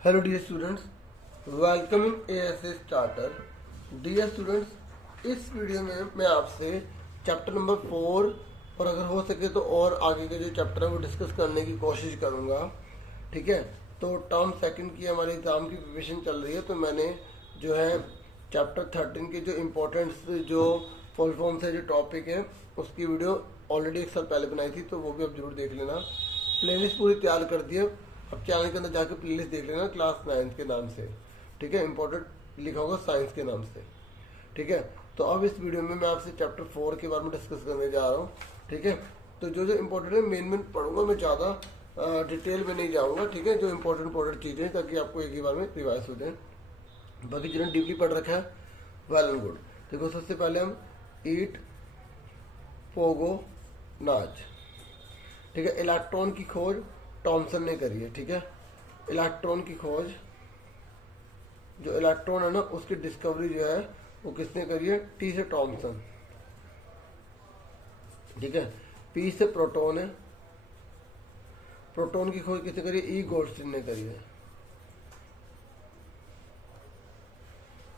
Hello dear students, welcoming ASA starter. Dear students, इस video में मैं आपसे चैप्टर नंबर 4 और अगर हो सके तो और आगे के जो चैप्टर है वो डिस्कस करने की कोशिश करूँगा। ठीक है, तो टर्म सेकंड की हमारे एग्ज़ाम की प्रिपरेशन चल रही है, तो मैंने जो है चैप्टर 13 के जो इम्पोर्टेंट्स जो फुल फॉर्म से जो टॉपिक है उसकी वीडियो ऑलरेडी एक साल पहले बनाई थी, तो वो भी आप जरूर देख लेना। प्लेलिस्ट पूरी तैयार कर दी है, अब चैनल के अंदर जाकर प्लेलिस्ट देख लेना क्लास 9 के नाम से। ठीक है, इंपॉर्टेंट लिखा होगा साइंस के नाम से। ठीक है, तो अब इस वीडियो में मैं आपसे चैप्टर 4 के बारे में डिस्कस करने जा रहा हूँ। ठीक है, तो जो जो इम्पोर्टेंट है मेन पढ़ूंगा, मैं ज़्यादा डिटेल में नहीं जाऊँगा। ठीक है, जो इम्पोर्टेंट चीज़ें ताकि आपको एक ही बार में रिवाइज हो जाए। बाकी जिन्होंने डीपली पढ़ रखा है वेल एंड गुड। देखो, सबसे पहले हम ईट पोगो नाच। ठीक है, इलेक्ट्रॉन की खोज टॉमसन ने करी है। ठीक है, इलेक्ट्रॉन की खोज, जो इलेक्ट्रॉन है ना उसकी डिस्कवरी जो है वो किसने करी है? टी से टॉमसन। ठीक है, पी से प्रोटॉन है, प्रोटॉन की खोज किसने करी? ई गोल्डस्टीन ने करी है।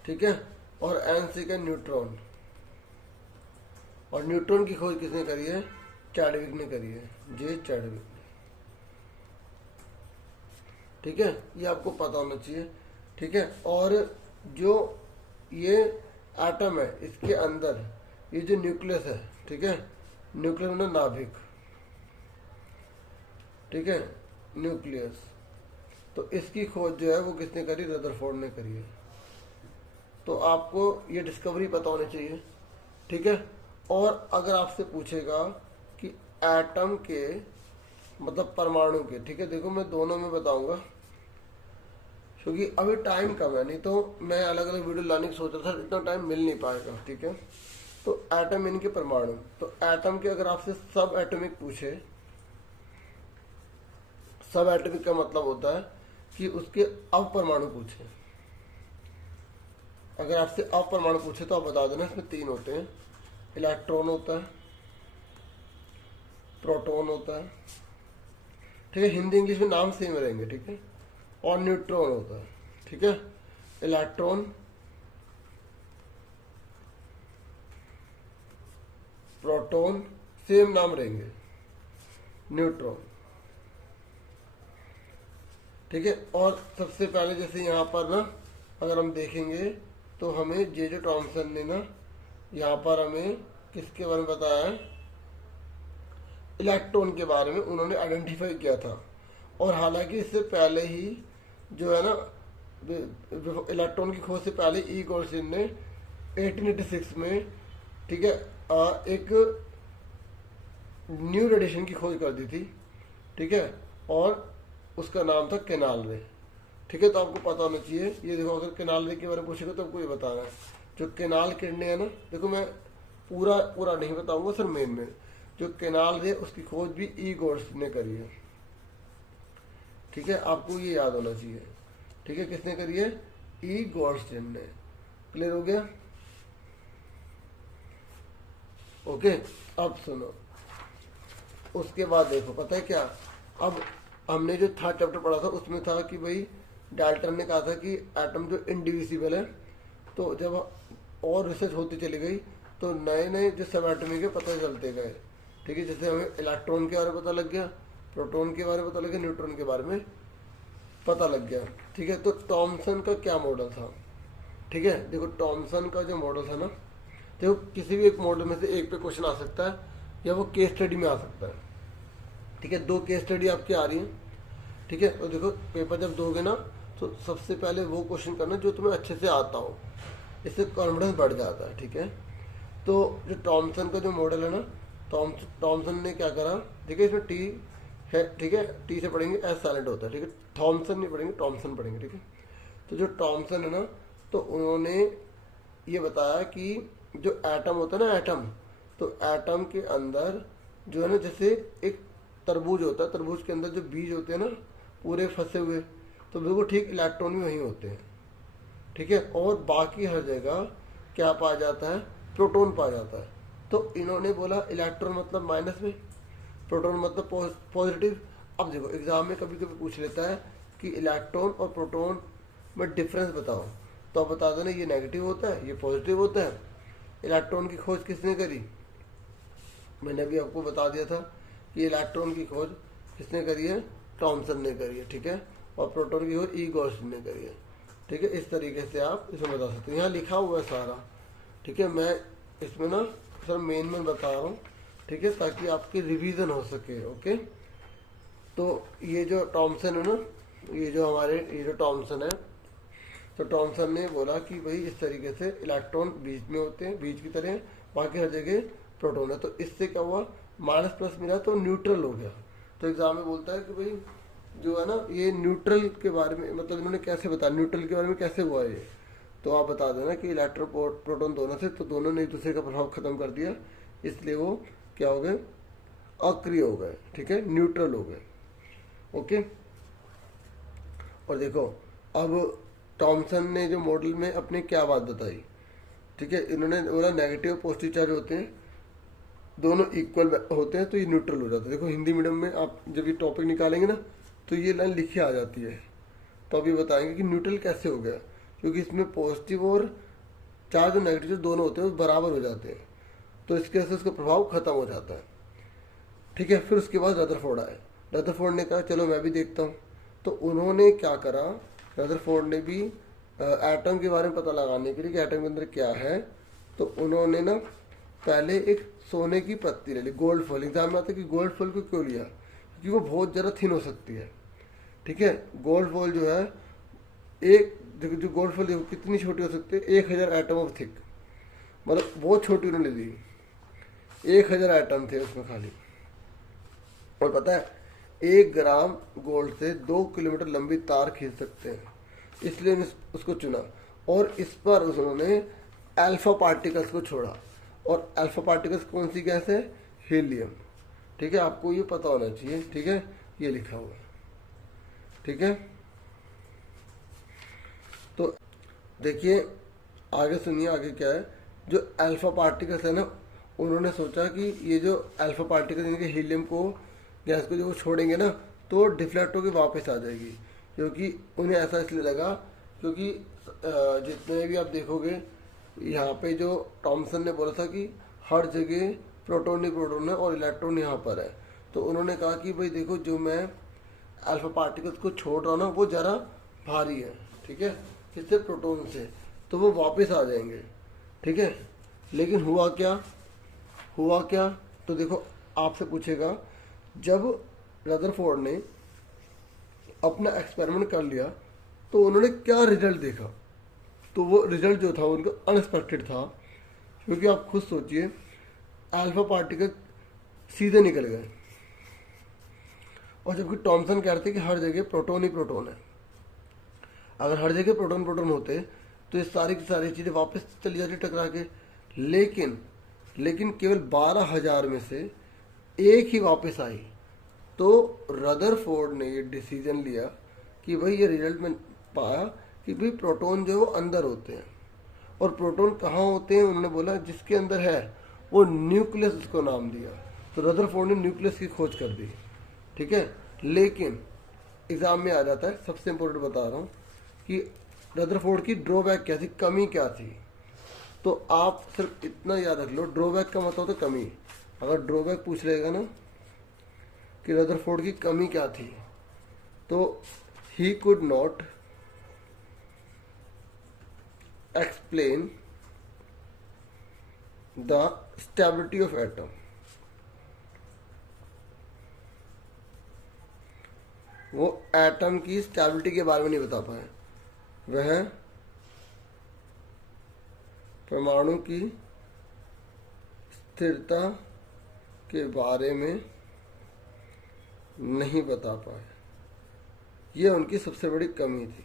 ठीक है, और एन से का न्यूट्रॉन, और न्यूट्रॉन की खोज किसने करी है? चैडविक ने करी है, जे चैडविक। ठीक है, ये आपको पता होना चाहिए। ठीक है, और जो ये एटम है इसके अंदर ये जो न्यूक्लियस है, ठीक है, न्यूक्लियस मतलब नाभिक। ठीक है, न्यूक्लियस, तो इसकी खोज जो है वो किसने करी? रदरफोर्ड ने करी है। तो आपको ये डिस्कवरी पता होनी चाहिए। ठीक है, और अगर आपसे पूछेगा कि एटम के मतलब परमाणु के, ठीक है, देखो मैं दोनों में बताऊंगा क्योंकि अभी टाइम कम है, नहीं तो मैं अलग अलग वीडियो लाने की सोच रहा था, इतना टाइम मिल नहीं पाएगा। ठीक है, तो एटम इनके परमाणु, तो एटम के अगर आपसे सब एटॉमिक पूछे, सब एटॉमिक का मतलब होता है कि उसके अपरमाणु पूछे। अगर आपसे अपरमाणु पूछे तो आप बता देना, इसमें 3 होते हैं। इलेक्ट्रॉन होता है, प्रोटॉन होता है, ठीक है, हिंदी इंग्लिश में नाम सेम रहेंगे। ठीक है, और न्यूट्रॉन होता है। ठीक है, इलेक्ट्रॉन, प्रोटॉन सेम नाम रहेंगे, न्यूट्रॉन। ठीक है, और सबसे पहले जैसे यहाँ पर ना अगर हम देखेंगे तो हमें जे टॉमसन ने ना यहाँ पर हमें किसके बारे में बताया है? इलेक्ट्रॉन के बारे में उन्होंने आइडेंटिफाई किया था। और हालांकि इससे पहले ही जो है ना इलेक्ट्रॉन की खोज से पहले ई गोल्डस्टीन ने 1886 में, ठीक है, एक न्यू रेडिएशन की खोज कर दी थी। ठीक है, और उसका नाम था केनाल रे। ठीक है, तो आपको पता होना चाहिए। ये देखो, अगर केनाल रे के बारे में पूछेगा तो आपको ये बताना है जो केनाल किरणें है ना, देखो मैं पूरा नहीं बताऊंगा सर, मेन में जो केनाल रे उसकी खोज भी ई गोल्डस्टीन ने करी है। ठीक है, आपको ये याद होना चाहिए। ठीक है, किसने करी है? ई गोल्डस्टीन ने। क्लियर हो गया? ओके, अब सुनो, उसके बाद देखो, पता है क्या, अब हमने जो थर्ड चैप्टर पढ़ा था उसमें था कि भाई डाल्टन ने कहा था कि एटम जो इनडिविजिबल है, तो जब और रिसर्च होती चली गई तो नए नए जो सब एटॉमिक है पता चलते गए। ठीक है, जैसे हमें इलेक्ट्रॉन के बारे में पता लग गया, प्रोटॉन के बारे में पता लग गया, न्यूट्रॉन के बारे में पता लग गया। ठीक है, तो टॉमसन का क्या मॉडल था? ठीक है, देखो टॉमसन का जो मॉडल था ना, देखो किसी भी एक मॉडल में से एक पे क्वेश्चन आ सकता है या वो केस स्टडी में आ सकता है। ठीक है, 2 केस स्टडी आपकी आ रही है। ठीक है, और देखो पेपर जब दोगे ना तो सबसे पहले वो क्वेश्चन करना जो तुम्हें अच्छे से आता हो, इससे कॉन्फिडेंस बढ़ जाता है। ठीक है, तो जो टॉमसन का जो मॉडल है ना, टॉमसन ने क्या करा, ठीक है, इसमें टी है, ठीक है, टी से पढ़ेंगे, एस साइलेंट होता है। ठीक है, थॉमसन नहीं पढ़ेंगे, टॉमसन पढ़ेंगे। ठीक है, तो जो टॉमसन है ना, तो उन्होंने ये बताया कि जो एटम होता है ना, एटम, तो एटम के अंदर जो है ना, जैसे एक तरबूज होता है, तरबूज के अंदर जो बीज होते हैं ना पूरे फंसे हुए, तो बिल्कुल ठीक इलेक्ट्रॉन भी वहीं होते हैं। ठीक है, और बाकी हर जगह क्या पाया जाता है? प्रोटॉन पाया जाता है। तो इन्होंने बोला इलेक्ट्रॉन मतलब माइनस में, प्रोटॉन मतलब पॉजिटिव। अब देखो एग्जाम में कभी कभी पूछ लेता है कि इलेक्ट्रॉन और प्रोटॉन में डिफरेंस बताओ, तो आप बता देना ये नेगेटिव होता है, ये पॉजिटिव होता है। इलेक्ट्रॉन की खोज किसने करी? मैंने अभी आपको बता दिया था कि इलेक्ट्रॉन की खोज किसने करी है? थॉमसन ने करी है, ठीक है। और प्रोटॉन की खोज ई गॉस ने करी है, ठीक है। इस तरीके से आप इसमें बता सकते हैं। यहाँ लिखा हुआ है सारा, ठीक है। मैं इसमें ना सर मेन बता रहा हूँ, ठीक है, ताकि आपकी रिवीजन हो सके। ओके, तो ये जो थॉमसन है ना, ये जो थॉमसन है, तो थॉमसन ने बोला कि भाई इस तरीके से इलेक्ट्रॉन बीच में होते हैं, बीच की तरह, बाकी हर जगह प्रोटॉन है। तो इससे क्या हुआ, माइनस प्लस मिला तो न्यूट्रल हो गया। तो एग्जाम में बोलता है कि भाई जो है ना ये न्यूट्रल के बारे में, मतलब इन्होंने कैसे बताया न्यूट्रल के बारे में कैसे हुआ ये, तो आप बता देना कि इलेक्ट्रॉन प्रोटॉन दोनों से, तो दोनों ने एक दूसरे का प्रभाव खत्म कर दिया, इसलिए वो क्या हो गए, अक्रिय हो गए, ठीक है, न्यूट्रल हो गए। ओके, और देखो अब थॉमसन ने जो मॉडल में अपने क्या बात बताई, ठीक है, इन्होंने बोला नेगेटिव पॉजिटिव चार्ज होते हैं, दोनों इक्वल होते हैं तो ये न्यूट्रल हो जाता है। देखो हिंदी मीडियम में आप जब ये टॉपिक निकालेंगे ना तो ये लाइन लिखी आ जाती है, तो अभी बताएंगे कि न्यूट्रल कैसे हो गया, क्योंकि इसमें पॉजिटिव और चार्ज और नेगेटिव दोनों होते हैं वो बराबर हो जाते हैं, तो इसके वजह से उसका प्रभाव खत्म हो जाता है, ठीक है। फिर उसके बाद रदरफोर्ड आए। रदरफोर्ड ने कहा चलो मैं भी देखता हूँ, तो उन्होंने क्या करा, रदरफोर्ड ने भी एटम के बारे में पता लगाने के लिए कि एटम के अंदर क्या है, तो उन्होंने ना पहले एक सोने की पत्ती ले ली, गोल्ड फॉल। एग्जाम में आता है कि गोल्ड फॉल को क्यों लिया, क्योंकि वो बहुत ज़्यादा थिन हो सकती है, ठीक है। गोल्ड फॉल जो है एक, देखो जो गोल्ड फॉल देखो कितनी छोटी हो सकती है, 1000 एटम ऑफ थिक, मतलब बहुत छोटी उन्होंने ली, 1000 एटम थे उसमें खाली। और पता है 1 ग्राम गोल्ड से 2 किलोमीटर लंबी तार खींच सकते हैं, इसलिए उसको चुना। और इस पर उन्होंने अल्फा पार्टिकल्स को छोड़ा, और अल्फा पार्टिकल्स कौन सी गैस है, हीलियम, ठीक है। आपको ये पता होना चाहिए, ठीक है, ये लिखा हुआ है, ठीक है। तो देखिए आगे सुनिए, आगे क्या है, जो अल्फा पार्टिकल्स है ना, उन्होंने सोचा कि ये जो अल्फा पार्टिकल्स इनके हीलियम को, गैस को जो वो छोड़ेंगे ना तो डिफ्लेक्ट होकर वापस आ जाएगी, क्योंकि उन्हें ऐसा इसलिए लगा क्योंकि जितने भी आप देखोगे यहाँ पे जो थॉमसन ने बोला था कि हर जगह प्रोटॉन ही प्रोटॉन है और इलेक्ट्रॉन यहाँ पर है, तो उन्होंने कहा कि भाई देखो जो मैं अल्फा पार्टिकल्स को छोड़ रहा हूँ ना वो ज़रा भारी है, ठीक है, किससे, प्रोटॉन से, तो वो वापस आ जाएंगे, ठीक है। लेकिन हुआ क्या, तो देखो आपसे पूछेगा, जब रदरफोर्ड ने अपना एक्सपेरिमेंट कर लिया तो उन्होंने क्या रिजल्ट देखा, तो वो रिजल्ट जो था उनका अनएक्सपेक्टेड था, क्योंकि आप खुद सोचिए अल्फा पार्टिकल सीधे निकल गए, और जबकि थॉमसन कह रहे थे कि हर जगह प्रोटॉन ही प्रोटॉन है। अगर हर जगह प्रोटॉन प्रोटॉन होते तो ये सारी की सारी चीज़ें वापस चली जाती टकरा के, लेकिन केवल 12,000 में से एक ही वापस आई। तो रदरफोर्ड ने ये डिसीजन लिया कि भाई ये रिजल्ट में पाया कि भाई प्रोटॉन जो है वो अंदर होते हैं, और प्रोटॉन कहाँ होते हैं, उन्होंने बोला जिसके अंदर है वो न्यूक्लियस, उसको नाम दिया। तो रदरफोर्ड ने न्यूक्लियस की खोज कर दी, ठीक है। लेकिन एग्जाम में आ जाता है, सबसे इम्पोर्टेंट बता रहा हूँ कि रदरफोर्ड की ड्रॉबैक क्या थी, कमी क्या थी। तो आप सिर्फ इतना याद रख लो, ड्रॉबैक का मतलब होता है कमी। अगर ड्रॉबैक पूछ लेगा ना कि रदरफोर्ड की कमी क्या थी, तो he could not explain the stability of atom. वो एटम की स्टेबिलिटी के बारे में नहीं बता पाए, वह परमाणु की स्थिरता के बारे में नहीं बता पाए, ये उनकी सबसे बड़ी कमी थी,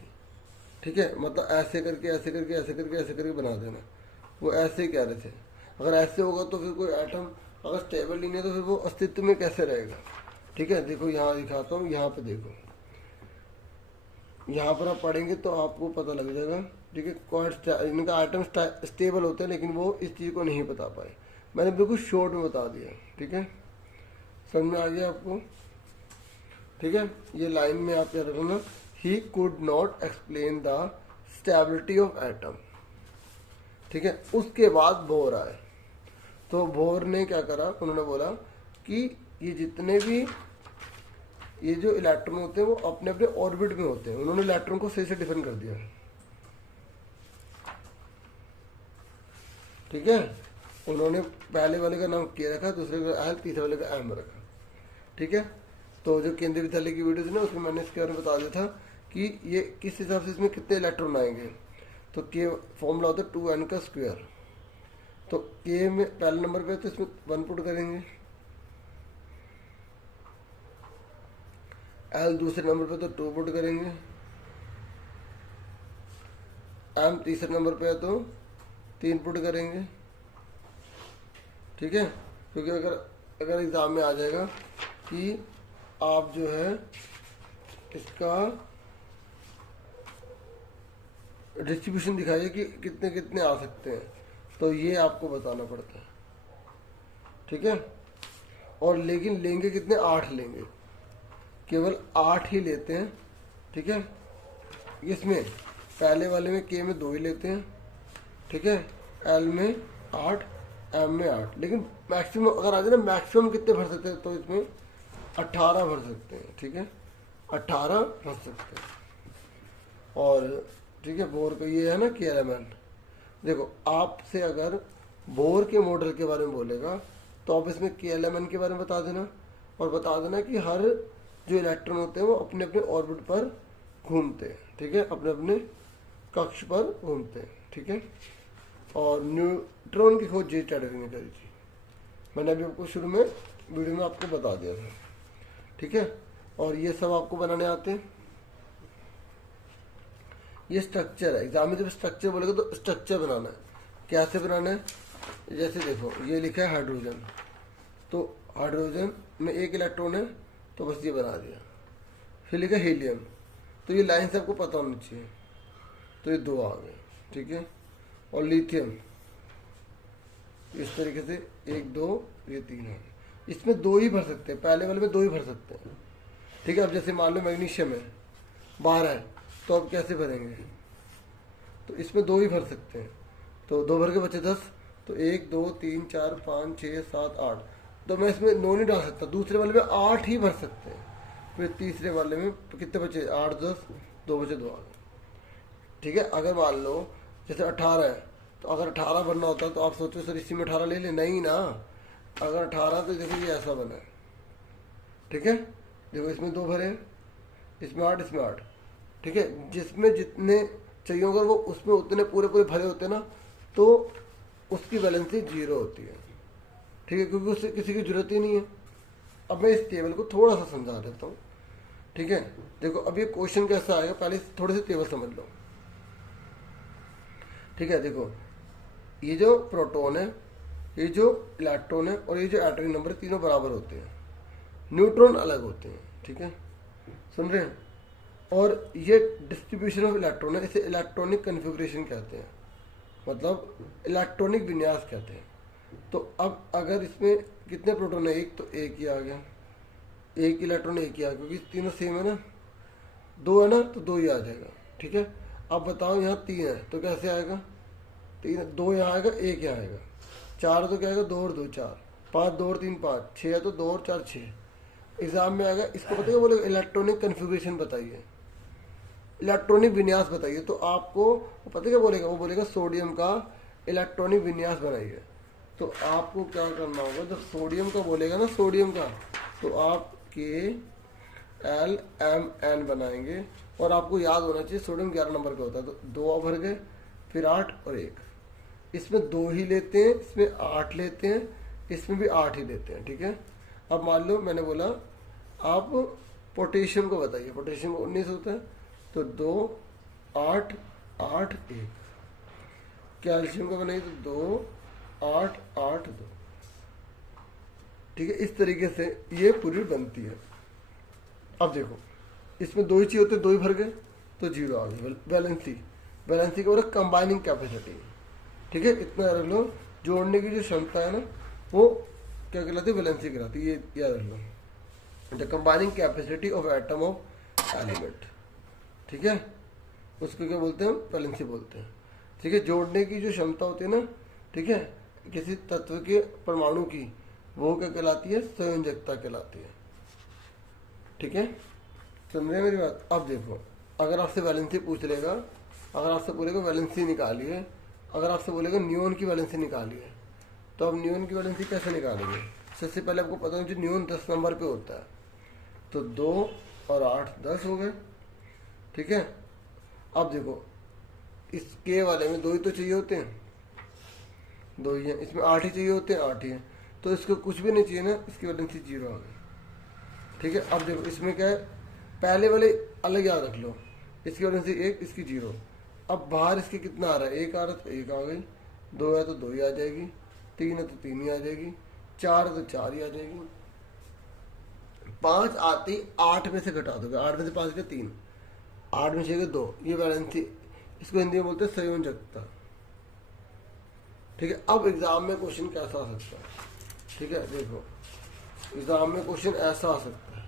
ठीक है। मतलब ऐसे करके ऐसे करके ऐसे करके ऐसे करके बना देना, वो ऐसे ही कह रहे थे। अगर ऐसे होगा तो फिर कोई एटम अगर स्टेबल ही नहीं है तो फिर वो अस्तित्व में कैसे रहेगा, ठीक है। देखो यहाँ दिखाता हूँ, यहाँ पे देखो, यहाँ पर आप पढ़ेंगे तो आपको पता लग जाएगा, ठीक है। इनका आइटम स्टेबल होते हैं, लेकिन वो इस चीज़ को नहीं बता पाए। मैंने बिल्कुल शॉर्ट में बता दिया, ठीक है, समझ में आ गया आपको, ठीक है। ये लाइन में आप क्या रखना he could not explain the stability of atom. ठीक है, उसके बाद बोर आए। तो बोर ने क्या करा, उन्होंने बोला कि ये जितने भी ये जो इलेक्ट्रॉन होते हैं वो अपने अपने ऑर्बिट में होते हैं। उन्होंने इलेक्ट्रॉन को सही से डिफाइन कर दिया। ठीक है, उन्होंने पहले वाले का नाम के रखा, दूसरे का एल, तीसरे वाले का एम रखा। ठीक है, तो जो केंद्रीय विद्यालय की वीडियो थी ना, उसमें मैंने इसके बारे में बता दिया था कि ये किस हिसाब से इसमें कितने इलेक्ट्रॉन आएंगे। तो के फॉर्मूला होता है 2n का स्क्वायर। तो के में पहले नंबर पे तो इसमें 1 पुट करेंगे, एल दूसरे नंबर पे तो 2 पुट करेंगे, एम तीसरे नंबर पे है तो 3 पुट करेंगे। ठीक है, क्योंकि अगर एग्जाम में आ जाएगा कि आप जो है इसका डिस्ट्रीब्यूशन दिखाइए कि कितने कितने आ सकते हैं, तो ये आपको बताना पड़ता है। ठीक है, और लेकिन लेंगे कितने, 8 लेंगे, केवल 8 ही लेते हैं। ठीक है, इसमें पहले वाले में के में 2 ही लेते हैं। ठीक है, एल में 8, एम में 8, लेकिन मैक्सिमम अगर आ जाए ना, मैक्सिमम कितने भर सकते हैं, तो इसमें 18 भर सकते हैं। ठीक है, 18 भर सकते हैं। और ठीक है, बोर का ये है ना कि एलिमेंट, देखो आपसे अगर बोर के मॉडल के बारे में बोलेगा तो आप इसमें के एलिमेंट के बारे में बता देना, और बता देना कि हर जो इलेक्ट्रॉन होते हैं वो अपने अपने ऑर्बिट पर घूमते हैं। ठीक है, अपने अपने कक्ष पर घूमते हैं। ठीक है, और न्यूट्रॉन की खोज जे चैटर्जी ने करी थी। मैंने अभी आपको शुरू में वीडियो में आपको बता दिया था। ठीक है, और ये सब आपको बनाने आते हैं। ये स्ट्रक्चर है, एग्जाम में जब स्ट्रक्चर बोलेगा तो स्ट्रक्चर बनाना है। कैसे बनाना है, जैसे देखो ये लिखा है हाइड्रोजन, तो हाइड्रोजन में 1 इलेक्ट्रॉन है तो बस ये बना दिया। फिर लिखा हीलियम, तो ये लाइन से आपको पता होनी चाहिए, तो ये 2 आ गए। ठीक है, और लिथियम इस तरीके से 1 2 ये 3 आ गए। इसमें 2 ही भर सकते हैं, पहले वाले में 2 ही भर सकते हैं। ठीक है, अब जैसे मान लो मैग्नीशियम है 12 है, तो अब कैसे भरेंगे, तो इसमें 2 ही भर सकते हैं, तो 2 भर के बचे 10, तो 1 2 3 4 5 6 7 8, तो मैं इसमें 9 नहीं डाल सकता, दूसरे वाले में 8 ही भर सकते हैं। फिर तीसरे वाले में कितने बचे, 8 10, 2 बचे 2 आ गए। ठीक है, अगर मान लो जैसे 18 है, तो अगर 18 भरना होता तो आप सोचो सर इसी में 18 ले ले, नहीं ना, अगर 18 तो देखो ये ऐसा बना है। ठीक है, देखो इसमें 2 भरे, इसमें 8, इसमें 8। ठीक है, जिसमें जितने चाहिए अगर वो उसमें उतने पूरे पूरे भरे होते ना, तो उसकी वैलेंसी 0 होती है। ठीक है, क्योंकि उससे किसी की जरूरत ही नहीं है। अब मैं इस टेबल को थोड़ा सा समझा देता हूँ। ठीक है, देखो अब ये क्वेश्चन कैसा आएगा, पहले थोड़े से टेबल समझ लो। ठीक है, देखो ये जो प्रोटॉन है, ये जो इलेक्ट्रॉन है, और ये जो एटॉमिक नंबर है, तीनों बराबर होते हैं, न्यूट्रॉन अलग होते हैं। ठीक है, सुन रहे हैं, और ये डिस्ट्रीब्यूशन ऑफ इलेक्ट्रॉन है, इसे इलेक्ट्रॉनिक कन्फिग्रेशन कहते हैं, मतलब इलेक्ट्रॉनिक विन्यास कहते हैं। तो अब अगर इसमें कितने प्रोटॉन है, 1, तो 1 ही आ गया, 1 इलेक्ट्रॉन 1 ही आ गया, क्योंकि तीनों सेम है ना, 2 है ना, तो 2 ही आ जाएगा। ठीक है, अब बताओ यहाँ 3 है तो कैसे आएगा, 3 2 यहाँ आएगा, 1 यहाँ आएगा, 4 तो क्या आएगा, 2 और 2 4, 5 2 और 3 5, 6 है तो 2 और 4 6। एग्जाम में आएगा, इसको पता है बोलेगा इलेक्ट्रॉनिक कन्फिग्रेशन बताइए, इलेक्ट्रॉनिक विन्यास बताइए, तो आपको पता है क्या बोलेगा, वो बोलेगा सोडियम का इलेक्ट्रॉनिक विन्यास बनाइए। तो आपको क्या करना होगा, जब सोडियम का बोलेगा ना, सोडियम का, तो आप KLMN बनाएंगे, और आपको याद होना चाहिए सोडियम 11 नंबर का होता है, तो 2 भर गए, फिर 8 और 1, इसमें 2 ही लेते हैं, इसमें 8 लेते हैं, इसमें भी 8 ही लेते हैं। ठीक है, अब मान लो मैंने बोला आप पोटेशियम को बताइए, पोटेशियम 19 होता है, तो 2 8 8 1, कैल्शियम का बनाइए तो 2 8 8 2। ठीक है, इस तरीके से ये पूरी बनती है। अब देखो इसमें 2 ही चाहिए होते, 2 ही भर गए, तो 0 आ गई वैलेंसी। वैलेंसी का मतलब कंबाइनिंग कैपेसिटी। ठीक है, इतना रख लो, जोड़ने की जो क्षमता है ना, वो क्या कहलाती है, वैलेंसी कहलाती है। ये याद रख लो, the combining capacity of atom of element. ठीक है, उसको क्या बोलते हैं, हम वैलेंसी बोलते हैं। ठीक है, जोड़ने की जो क्षमता होती है ना, ठीक है, किसी तत्व के परमाणु की, वो क्या कहलाती है, संयोजकता कहलाती है। ठीक है, सुन रहे हैं मेरी बात। अब देखो, अगर आपसे वैलेंसी पूछ लेगा, अगर आपसे बोलेगा वैलेंसी निकालिए, अगर आपसे बोलेगा न्यून की वैलेंसी निकालिए, तो अब न्यून की वैलेंसी कैसे निकालेंगे। सबसे पहले आपको पता है न्यून 10 नंबर पे होता है, तो 2 और 8 10 हो गए। ठीक है, अब देखो इस के वाले में 2 ही तो चाहिए होते हैं, 2 ही है, इसमें 8 ही चाहिए होते हैं, 8 ही है, तो इसको कुछ भी नहीं चाहिए ना, इसकी वैलेंसी 0 आ गई। ठीक है, अब देखो इसमें क्या है, पहले वाले अलग याद रख लो, इसकी वैलेंसी 1, इसकी 0। अब बाहर इसके कितना आ रहा है, 1 आ रहा है तो 1 आ गई, 2 है तो 2 ही आ जाएगी, 3 है तो 3 ही आ जाएगी, 4 है तो 4 ही आ जाएगी, 5 आती 8 में से घटा दोगे, 8 में से 5 के 3, 8 में से 2, ये वैलेंसी, इसको हिंदी में बोलते हैं संयोजकता। ठीक है, अब एग्जाम में क्वेश्चन कैसा आ सकता है। ठीक है, देखो एग्जाम में क्वेश्चन ऐसा आ सकता है,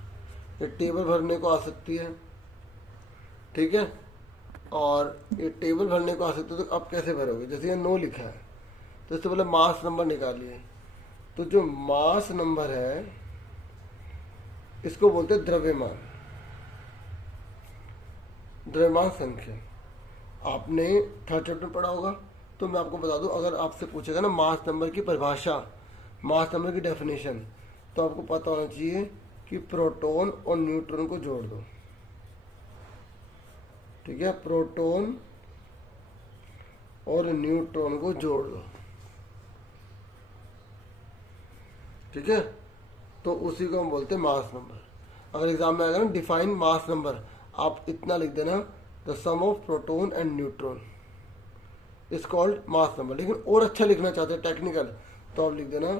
ये टेबल भरने को आ सकती है। ठीक है, और ये टेबल भरने को आ सकती है, तो अब कैसे भरोगे, जैसे ये 9 लिखा है, तो इससे पहले मास नंबर निकालिए, तो जो मास नंबर है इसको बोलते हैं द्रव्यमान, द्रव्यमान संख्या। आपने थर्ड चैप्टर पढ़ा होगा, तो मैं आपको बता दूं, अगर आपसे पूछेगा ना मास नंबर की परिभाषा, मास नंबर की डेफिनेशन, तो आपको पता होना चाहिए कि प्रोटॉन और न्यूट्रॉन को जोड़ दो। ठीक है, प्रोटॉन और न्यूट्रॉन को जोड़ दो। ठीक है, तो उसी को हम बोलते हैं मास नंबर। अगर एग्जाम में आएगा ना डिफाइन मास नंबर, आप इतना लिख देना, the sum of proton and neutron is called mass number. लेकिन और अच्छा लिखना चाहते हैं टेक्निकल, तो आप लिख देना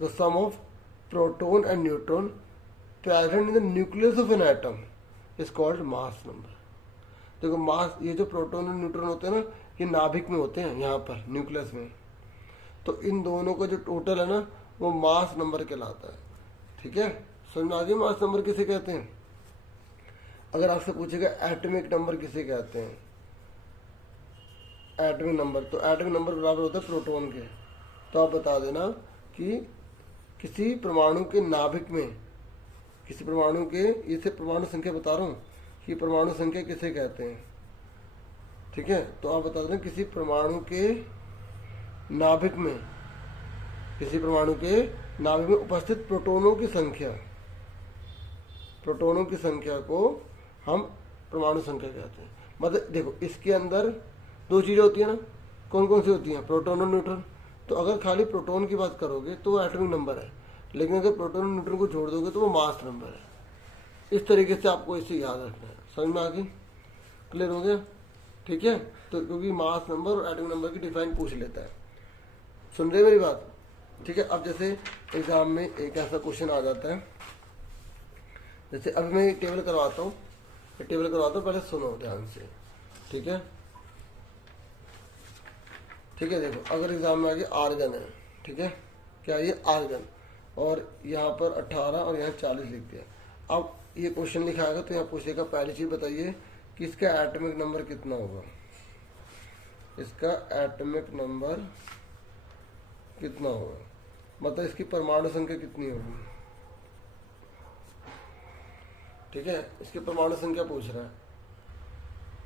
the sum of proton and neutron present in the nucleus of an atom is called mass number. देखो मास, ये जो प्रोटॉन और न्यूट्रॉन होते हैं ना, ये नाभिक में होते हैं, यहाँ पर न्यूक्लियस में, तो इन दोनों का जो टोटल है ना, वो मास नंबर कहलाता है। ठीक है, समझ में आ गई मास नंबर किसे कहते हैं। अगर आपसे पूछेगा एटॉमिक नंबर किसे कहते हैं, एटॉमिक नंबर, तो एटॉमिक नंबर बराबर होता है प्रोटॉन के, तो आप बता देना कि किसी परमाणु के नाभिक में, किसी परमाणु के, इसे परमाणु संख्या बता रहा हूँ कि परमाणु संख्या किसे कहते हैं। ठीक है, तो आप बता देना किसी परमाणु के नाभिक में, किसी परमाणु के नाभिक में उपस्थित प्रोटॉनों की संख्या, प्रोटॉनों की संख्या को हम परमाणु संख्या कहते हैं। मतलब देखो इसके अंदर 2 चीजें होती है ना, कौन कौन सी होती हैं, प्रोटॉन और न्यूट्रॉन। तो अगर खाली प्रोटॉन की बात करोगे तो वो एटॉमिक नंबर है, लेकिन अगर प्रोटॉन और न्यूट्रॉन को जोड़ दोगे तो वो मास नंबर है। इस तरीके से आपको इसे याद रखना है। समझ में आ गई, क्लियर हो गया। ठीक है, तो क्योंकि मास नंबर और एटॉमिक नंबर की डिफाइन पूछ लेता है, सुन रहे मेरी बात। ठीक है, अब जैसे एग्जाम में एक ऐसा क्वेश्चन आ जाता है, जैसे अभी मैं टेबल करवाता हूँ, पहले सुनो ध्यान से। ठीक है, ठीक है, देखो अगर एग्जाम में आ गया आर्गन है, ठीक है, क्या ये आर्गन, और यहाँ पर 18 और यहाँ 40 लिख दिया। अब ये क्वेश्चन लिखा आएगा तो यहाँ पूछेगा, पहली चीज बताइए कि इसका एटॉमिक नंबर कितना होगा, इसका एटॉमिक नंबर कितना होगा, मतलब इसकी परमाणु संख्या कितनी होगी। ठीक है, इसकी परमाणु संख्या पूछ रहा है,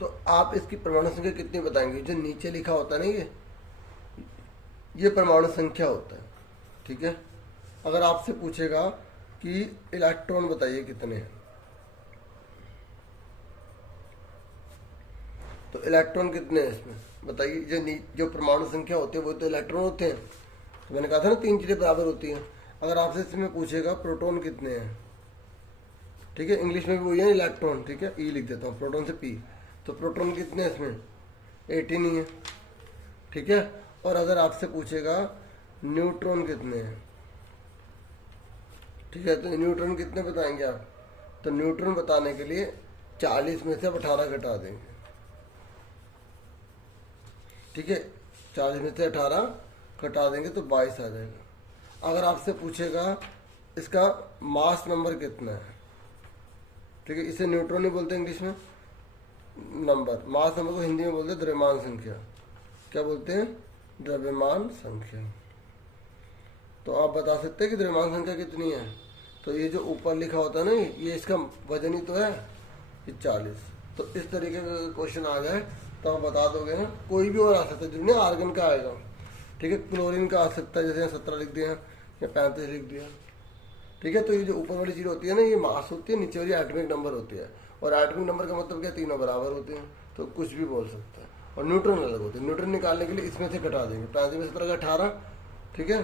तो आप इसकी परमाणु संख्या कितनी बताएंगे। जो नीचे लिखा होता है ना, ये परमाणु संख्या होता है। ठीक है, अगर आपसे पूछेगा कि इलेक्ट्रॉन बताइए कितने हैं, तो इलेक्ट्रॉन कितने हैं इसमें बताइए। जो परमाणु संख्या होती है वो तो इलेक्ट्रॉन होते हैं, तो मैंने कहा था ना 3 चीजें बराबर होती हैं। अगर आपसे इसमें पूछेगा प्रोटॉन कितने हैं, ठीक है, इंग्लिश में भी वही है इलेक्ट्रॉन, ठीक है, ई लिख देता हूँ, प्रोटॉन से पी, तो प्रोटॉन कितने हैं इसमें 18 ही है। ठीक है, और अगर आपसे पूछेगा न्यूट्रॉन कितने हैं, ठीक है, तो न्यूट्रॉन कितने बताएंगे आप, तो न्यूट्रॉन बताने के लिए 40 में से आप 18 घटा देंगे। ठीक है, 40 में से 18 घटा देंगे तो 22 आ जाएगा। अगर आपसे पूछेगा इसका मास नंबर कितना है, ठीक है, इसे न्यूट्रॉन ही बोलते हैं इंग्लिश में, नंबर, मास नंबर को हिंदी में बोलते हैं द्रव्यमान संख्या। क्या बोलते हैं? द्रव्यमान संख्या। तो आप बता सकते हैं कि द्रव्यमान संख्या कितनी है? तो ये जो ऊपर लिखा होता है ना, ये इसका वजन ही तो है, ये 40। तो इस तरीके का क्वेश्चन आ जाए तो आप बता दोगे ना। कोई भी और आ सकता है, जिसमें आर्गन का आएगा, ठीक है। क्लोरीन का आ सकता है, जैसे 17 लिख दिया या 35 लिख दिया, ठीक है। तो ये जो ऊपर वाली चीज होती है ना, ये मास होती है, नीचे वाली एटॉमिक नंबर होती है। और एटॉमिक नंबर का मतलब क्या, तीनों बराबर होते हैं, तो कुछ भी बोल सकता है। और न्यूट्रॉन अलग होते हैं। न्यूट्रॉन निकालने के लिए इसमें से घटा देंगे, 35 में 17 का 18, ठीक है।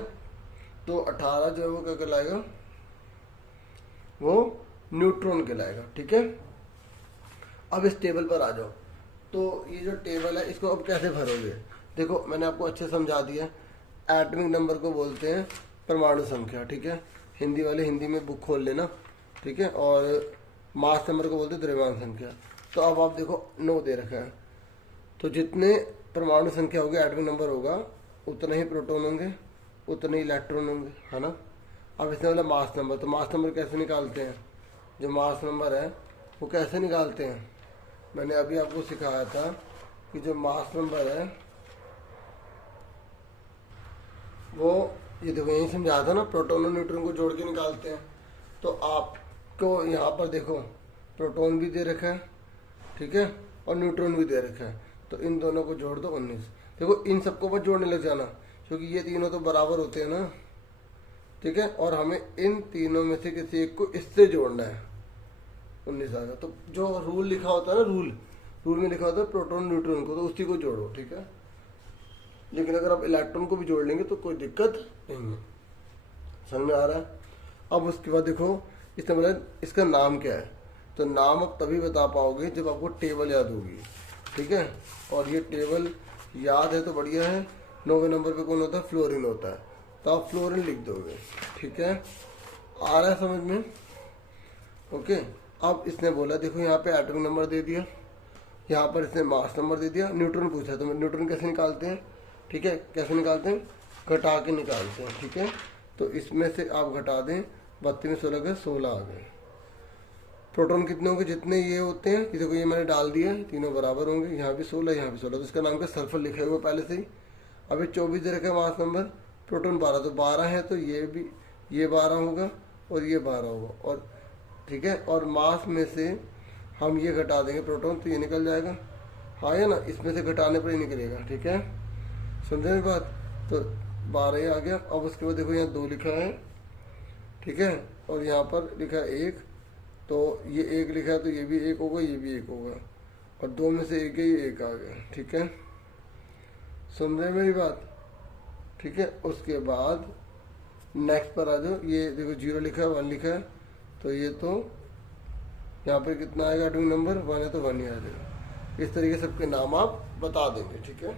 तो 18 जो है वो क्या कहलाएगा, वो न्यूट्रॉन कहलाएगा, ठीक है। अब इस टेबल पर आ जाओ। तो ये जो टेबल है इसको अब कैसे भरोगे? देखो मैंने आपको अच्छे समझा दिया। एटॉमिक नंबर को बोलते हैं परमाणु संख्या, ठीक है। हिंदी वाले हिंदी में बुक खोल लेना, ठीक है। और मास नंबर को बोलते हैं द्रव्यमान संख्या। तो अब आप देखो 9 दे रखा है, तो जितने परमाणु संख्या होगी, एटॉमिक नंबर होगा, उतने ही प्रोटॉन होंगे, उतने ही इलेक्ट्रॉन होंगे, है ना। अब इसमें मतलब मास नंबर, तो मास नंबर कैसे निकालते हैं? जो मास नंबर है वो कैसे निकालते हैं? मैंने अभी आपको सिखाया था कि जो मास नंबर है वो, ये देखो यही समझाया था ना, प्रोटॉन और न्यूट्रॉन को जोड़ के निकालते हैं। तो आपको यहाँ पर देखो प्रोटॉन भी दे रखा है, ठीक है, और न्यूट्रॉन भी दे रखा है। तो इन दोनों को जोड़ दो 19। देखो इन सबको बस जोड़ने लग जाना, क्योंकि ये तीनों तो बराबर होते हैं ना, ठीक है। और हमें इन तीनों में से किसी एक को इससे जोड़ना है, 19 आ गया। तो जो रूल लिखा होता है ना, रूल में लिखा होता है प्रोटॉन न्यूट्रॉन को, तो उसी को जोड़ो, ठीक है। लेकिन अगर आप इलेक्ट्रॉन को भी जोड़ लेंगे तो कोई दिक्कत नहीं है। समझ में आ रहा है? अब उसके बाद देखो इसने बोला इसका नाम क्या है। तो नाम आप तभी बता पाओगे जब आपको टेबल याद होगी, ठीक है। और ये टेबल याद है तो बढ़िया है। 9वें नंबर पे कौन होता है? फ्लोरीन होता है, तो आप फ्लोरीन लिख दोगे, ठीक है। आ रहा है समझ में? ओके। अब इसने बोला देखो यहाँ पे एटॉमिक नंबर दे दिया, यहाँ पर इसने मास नंबर दे दिया, न्यूट्रॉन पूछा, तो न्यूट्रॉन कैसे निकालते हैं, ठीक है। कैसे निकालते हैं? घटा के निकालते हैं, ठीक है। तो इसमें से आप घटा दें, 32 में 16 गए, 16 आ गए। प्रोटॉन कितने होंगे? जितने ये होते हैं, ये देखो ये मैंने डाल दिया है, तीनों बराबर होंगे, यहाँ भी 16, यहाँ भी 16, तो इसका नाम क्या? सल्फर लिखा हुआ पहले से ही। अभी 24 दे रखा है मास नंबर, प्रोटॉन 12, तो 12 है, तो ये भी, ये 12 होगा और ये 12 होगा, और ठीक है। और मास में से हम ये घटा देंगे प्रोटॉन, तो ये निकल जाएगा, हाँ या ना। इसमें से घटाने पर ही निकलेगा, ठीक है। समझे मेरी बात? तो 12 आ गया। अब उसके बाद देखो यहाँ 2 लिखा है, ठीक है, और यहाँ पर लिखा है 1, तो ये 1 लिखा है, तो ये भी 1 होगा, ये भी 1 होगा, और 2 में से 1 है, ये 1 आ गया, ठीक है। समझे मेरी बात? ठीक है। उसके बाद नेक्स्ट पर आ जाओ। ये देखो 0 लिखा है, 1 लिखा है, तो ये तो यहाँ पर कितना आएगा एटॉमिक नंबर? 1 है, तो 1 ही आ जाएगा। इस तरीके से सबके नाम आप बता देंगे, ठीक है।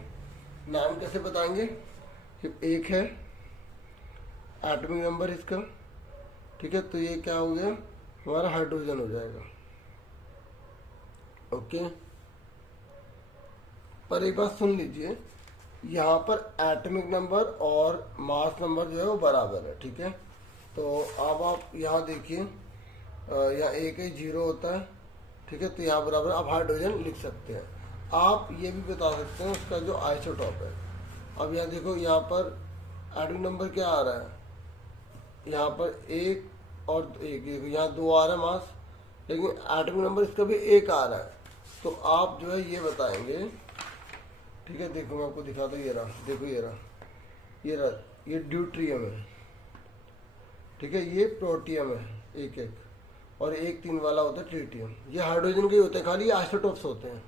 नाम कैसे बताएंगे? कि 1 है एटॉमिक नंबर इसका, ठीक है, तो ये क्या हो गया? हमारा हाइड्रोजन हो जाएगा, ओके। पर एक बात सुन लीजिए, यहाँ पर एटॉमिक नंबर और मास नंबर जो है वो बराबर है, ठीक है। तो अब आप यहाँ देखिए, यहाँ 1 है, 0 होता है, ठीक है, तो यहाँ बराबर आप हाइड्रोजन लिख सकते हैं। आप ये भी बता सकते हैं उसका जो आइसोटॉप है। अब यहाँ देखो, यहाँ पर एटॉमिक नंबर क्या आ रहा है? यहाँ पर 1 और 1, यहाँ 2 आ रहा है मास, लेकिन एटॉमिक नंबर इसका भी 1 आ रहा है। तो आप जो है ये बताएंगे, ठीक है। देखो मैं आपको दिखाता हूँ, ये रहा, देखो ये रहा, ये रहा, ये ड्यूट्रियम है, ठीक है, ये प्रोटियम है, 1 और 1 3 वाला होता है ट्रिटियम। ये हाइड्रोजन के होते हैं, खाली ये आइसोटॉप्स होते हैं।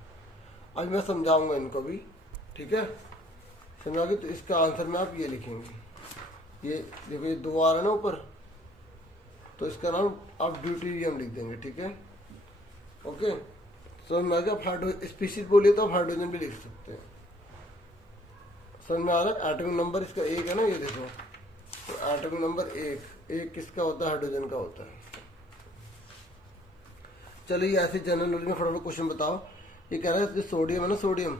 अब मैं समझाऊंगा इनको भी, ठीक है। समझाओगे तो इसका आंसर में आप ये लिखेंगे, ये देखो ये 2 आ रहा है ना ऊपर, तो इसका नाम आप ड्यूटेरियम लिख देंगे, ठीक है, ओके। समझ में आ गया? आप हाइड्रोजन स्पीशीज बोलिए तो आप हाइड्रोजन भी लिख सकते हैं। समझ में आ रहा है? एटॉमिक नंबर इसका 1 है ना, ये देखो, तो एटॉमिक नंबर 1 किसका होता है? हाइड्रोजन का होता है। चलिए ऐसे जनरल नॉलेज में फटाफट क्वेश्चन बताओ। ये कह रहा है जो सोडियम है ना, सोडियम,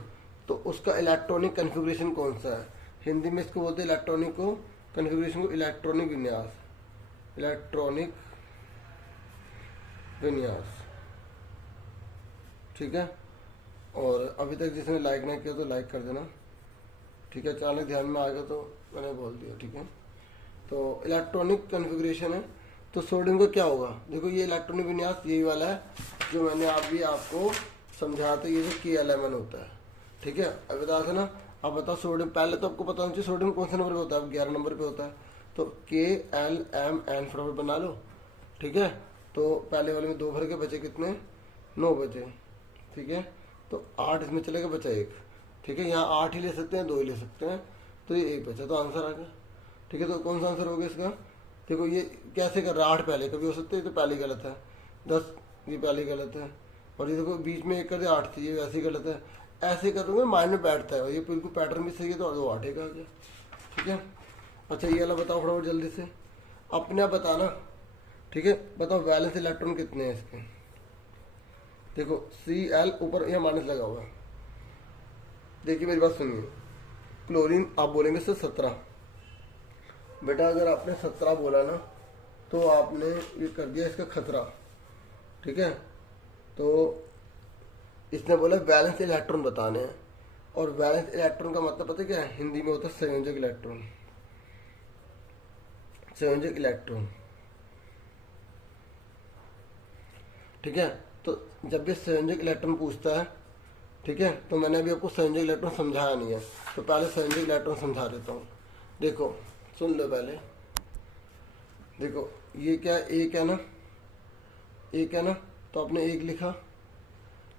तो उसका इलेक्ट्रॉनिक कन्फिग्रेशन कौन सा है? हिंदी में इसको बोलते हैं इलेक्ट्रॉनिक को, कन्फिग्रेशन को इलेक्ट्रॉनिक विन्यास, इलेक्ट्रॉनिक विन्यास, ठीक है। और अभी तक जिसने लाइक नहीं किया तो लाइक कर देना, ठीक है। अचानक ध्यान में आएगा तो मैंने बोल दिया, ठीक है। तो इलेक्ट्रॉनिक कॉन्फ़िगरेशन है। तो सोडियम का क्या होगा, देखो ये इलेक्ट्रॉनिक विन्यास यही वाला है जो मैंने अभी आपको समझाया था, ये जो K11 होता है, ठीक है। अब बता था ना। अब बताओ सोडियम, पहले तो आपको पता होना चाहिए सोडियम कौन से नंबर पे होता है, अब 11 नंबर पे होता है। तो KLMN फटाफट बना लो, ठीक है। तो पहले वाले में 2 भर के बचे कितने, 9 बचे, ठीक है। तो 8 इसमें चलेगा, बचा 1, ठीक है। यहाँ 8 ही ले सकते हैं, 2 ही ले सकते हैं, तो ये 1 बचा, तो आंसर आ गया, ठीक है। तो कौन सा आंसर होगा इसका, देखो ये कैसे कर रहा है, 8 पहले कभी हो सकते हैं, तो पहले गलत है, 10 ये पहले गलत है, और ये देखो बीच में 1 कर दिया, 8 थी, ये वैसे ही गलत है। ऐसे करोगे माइंड में बैठता है, ये बिल्कुल पैटर्न भी सही है, तो 2 8 का आ गया, ठीक है। अच्छा ये वाला बताओ फटाफट जल्दी से, अपने आप बताना, ठीक है। बताओ वैलेंस इलेक्ट्रॉन कितने हैं इसके, देखो Cl ऊपर यहाँ माइनस लगा हुआ है, देखिए मेरी बात सुनिए। क्लोरीन आप बोलेंगे सर 17, बेटा अगर आपने 17 बोला ना तो आपने ये कर दिया इसका खतरा, ठीक है। तो इसने बोला वैलेंस इलेक्ट्रॉन बताने हैं, और वैलेंस इलेक्ट्रॉन का मतलब पता है क्या है, हिंदी में होता है संयोजक इलेक्ट्रॉन, संयोजक इलेक्ट्रॉन, ठीक है। तो जब भी संयोजक इलेक्ट्रॉन पूछता है, ठीक है, तो मैंने अभी आपको संयोजक इलेक्ट्रॉन समझाया नहीं है, तो पहले संयोजक इलेक्ट्रॉन समझा देता हूँ। देखो सुन लो पहले, देखो ये क्या है, एक है ना, एक है ना, तो आपने 1 लिखा,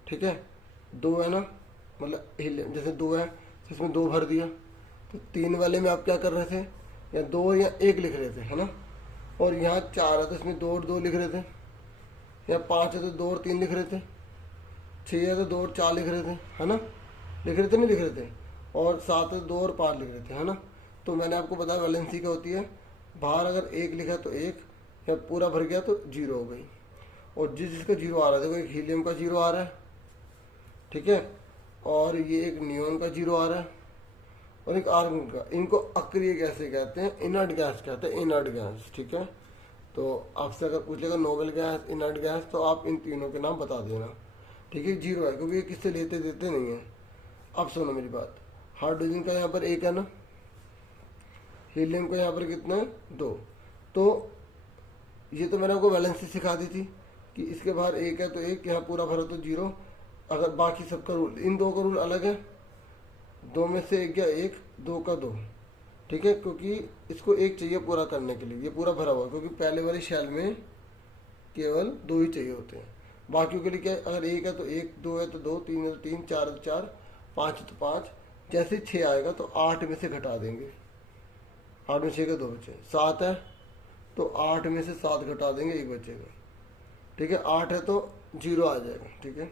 ठीक है। 2 है ना, मतलब जैसे 2 है तो इसमें 2 भर दिया, तो 3 वाले में आप क्या कर रहे थे, या 2 या 1 लिख रहे थे, है ना। और यहाँ 4 है तो इसमें 2 और 2 लिख रहे थे, या 5 है तो 2 और 3 लिख रहे थे, 6 है तो 2 और 4 लिख रहे थे, है ना, लिख रहे थे नहीं लिख रहे थे, और 7 है तो 2 और 5 लिख रहे थे, है ना। तो मैंने आपको बताया वैलेंसी क्या होती है, बाहर अगर 1 लिखा तो 1, या पूरा भर गया तो 0 हो गई, और जिसका 0 आ रहा है, देखो एक हीलियम का 0 आ रहा है, ठीक है, और ये एक नियोन का 0 आ रहा है, और एक आर्गन का, इनको अक्रिय गैसें कहते हैं, इनर्ट गैस कहते हैं, इनर्ट गैस, ठीक है। तो आपसे अगर पूछेगा नोबेल गैस, इनर्ट गैस, तो आप इन तीनों के नाम बता देना, ठीक है। 0 है क्योंकि ये किससे लेते देते नहीं है। अब सुनो मेरी बात, हाइड्रोजन का यहाँ पर 1 है ना, हीलियम का यहाँ पर कितना है, 2। तो ये तो मैंने आपको वैलेंसी सिखा दी थी कि इसके बाहर 1 है तो 1, यहाँ पूरा भरा तो 0, अगर बाकी सबका रूल, इन 2 का रूल अलग है, 2 में से 1 गया 1, 2 का 2, ठीक है, क्योंकि इसको 1 चाहिए पूरा करने के लिए, ये पूरा भरा हुआ, क्योंकि पहले वाली शेल में केवल 2 ही चाहिए होते हैं, बाकियों के लिए क्या है, अगर 1 है तो 1, 2 है तो 2, 3 है तो 3, 4 है तो 4, 5 है तो 5, जैसे 6 आएगा तो 8 में से घटा देंगे, 8 में 6 के 2 बचे, 7 है तो 8 में से 7 घटा देंगे, 1 बचेगा, ठीक है। 8 है तो 0 आ जाएगा, ठीक है।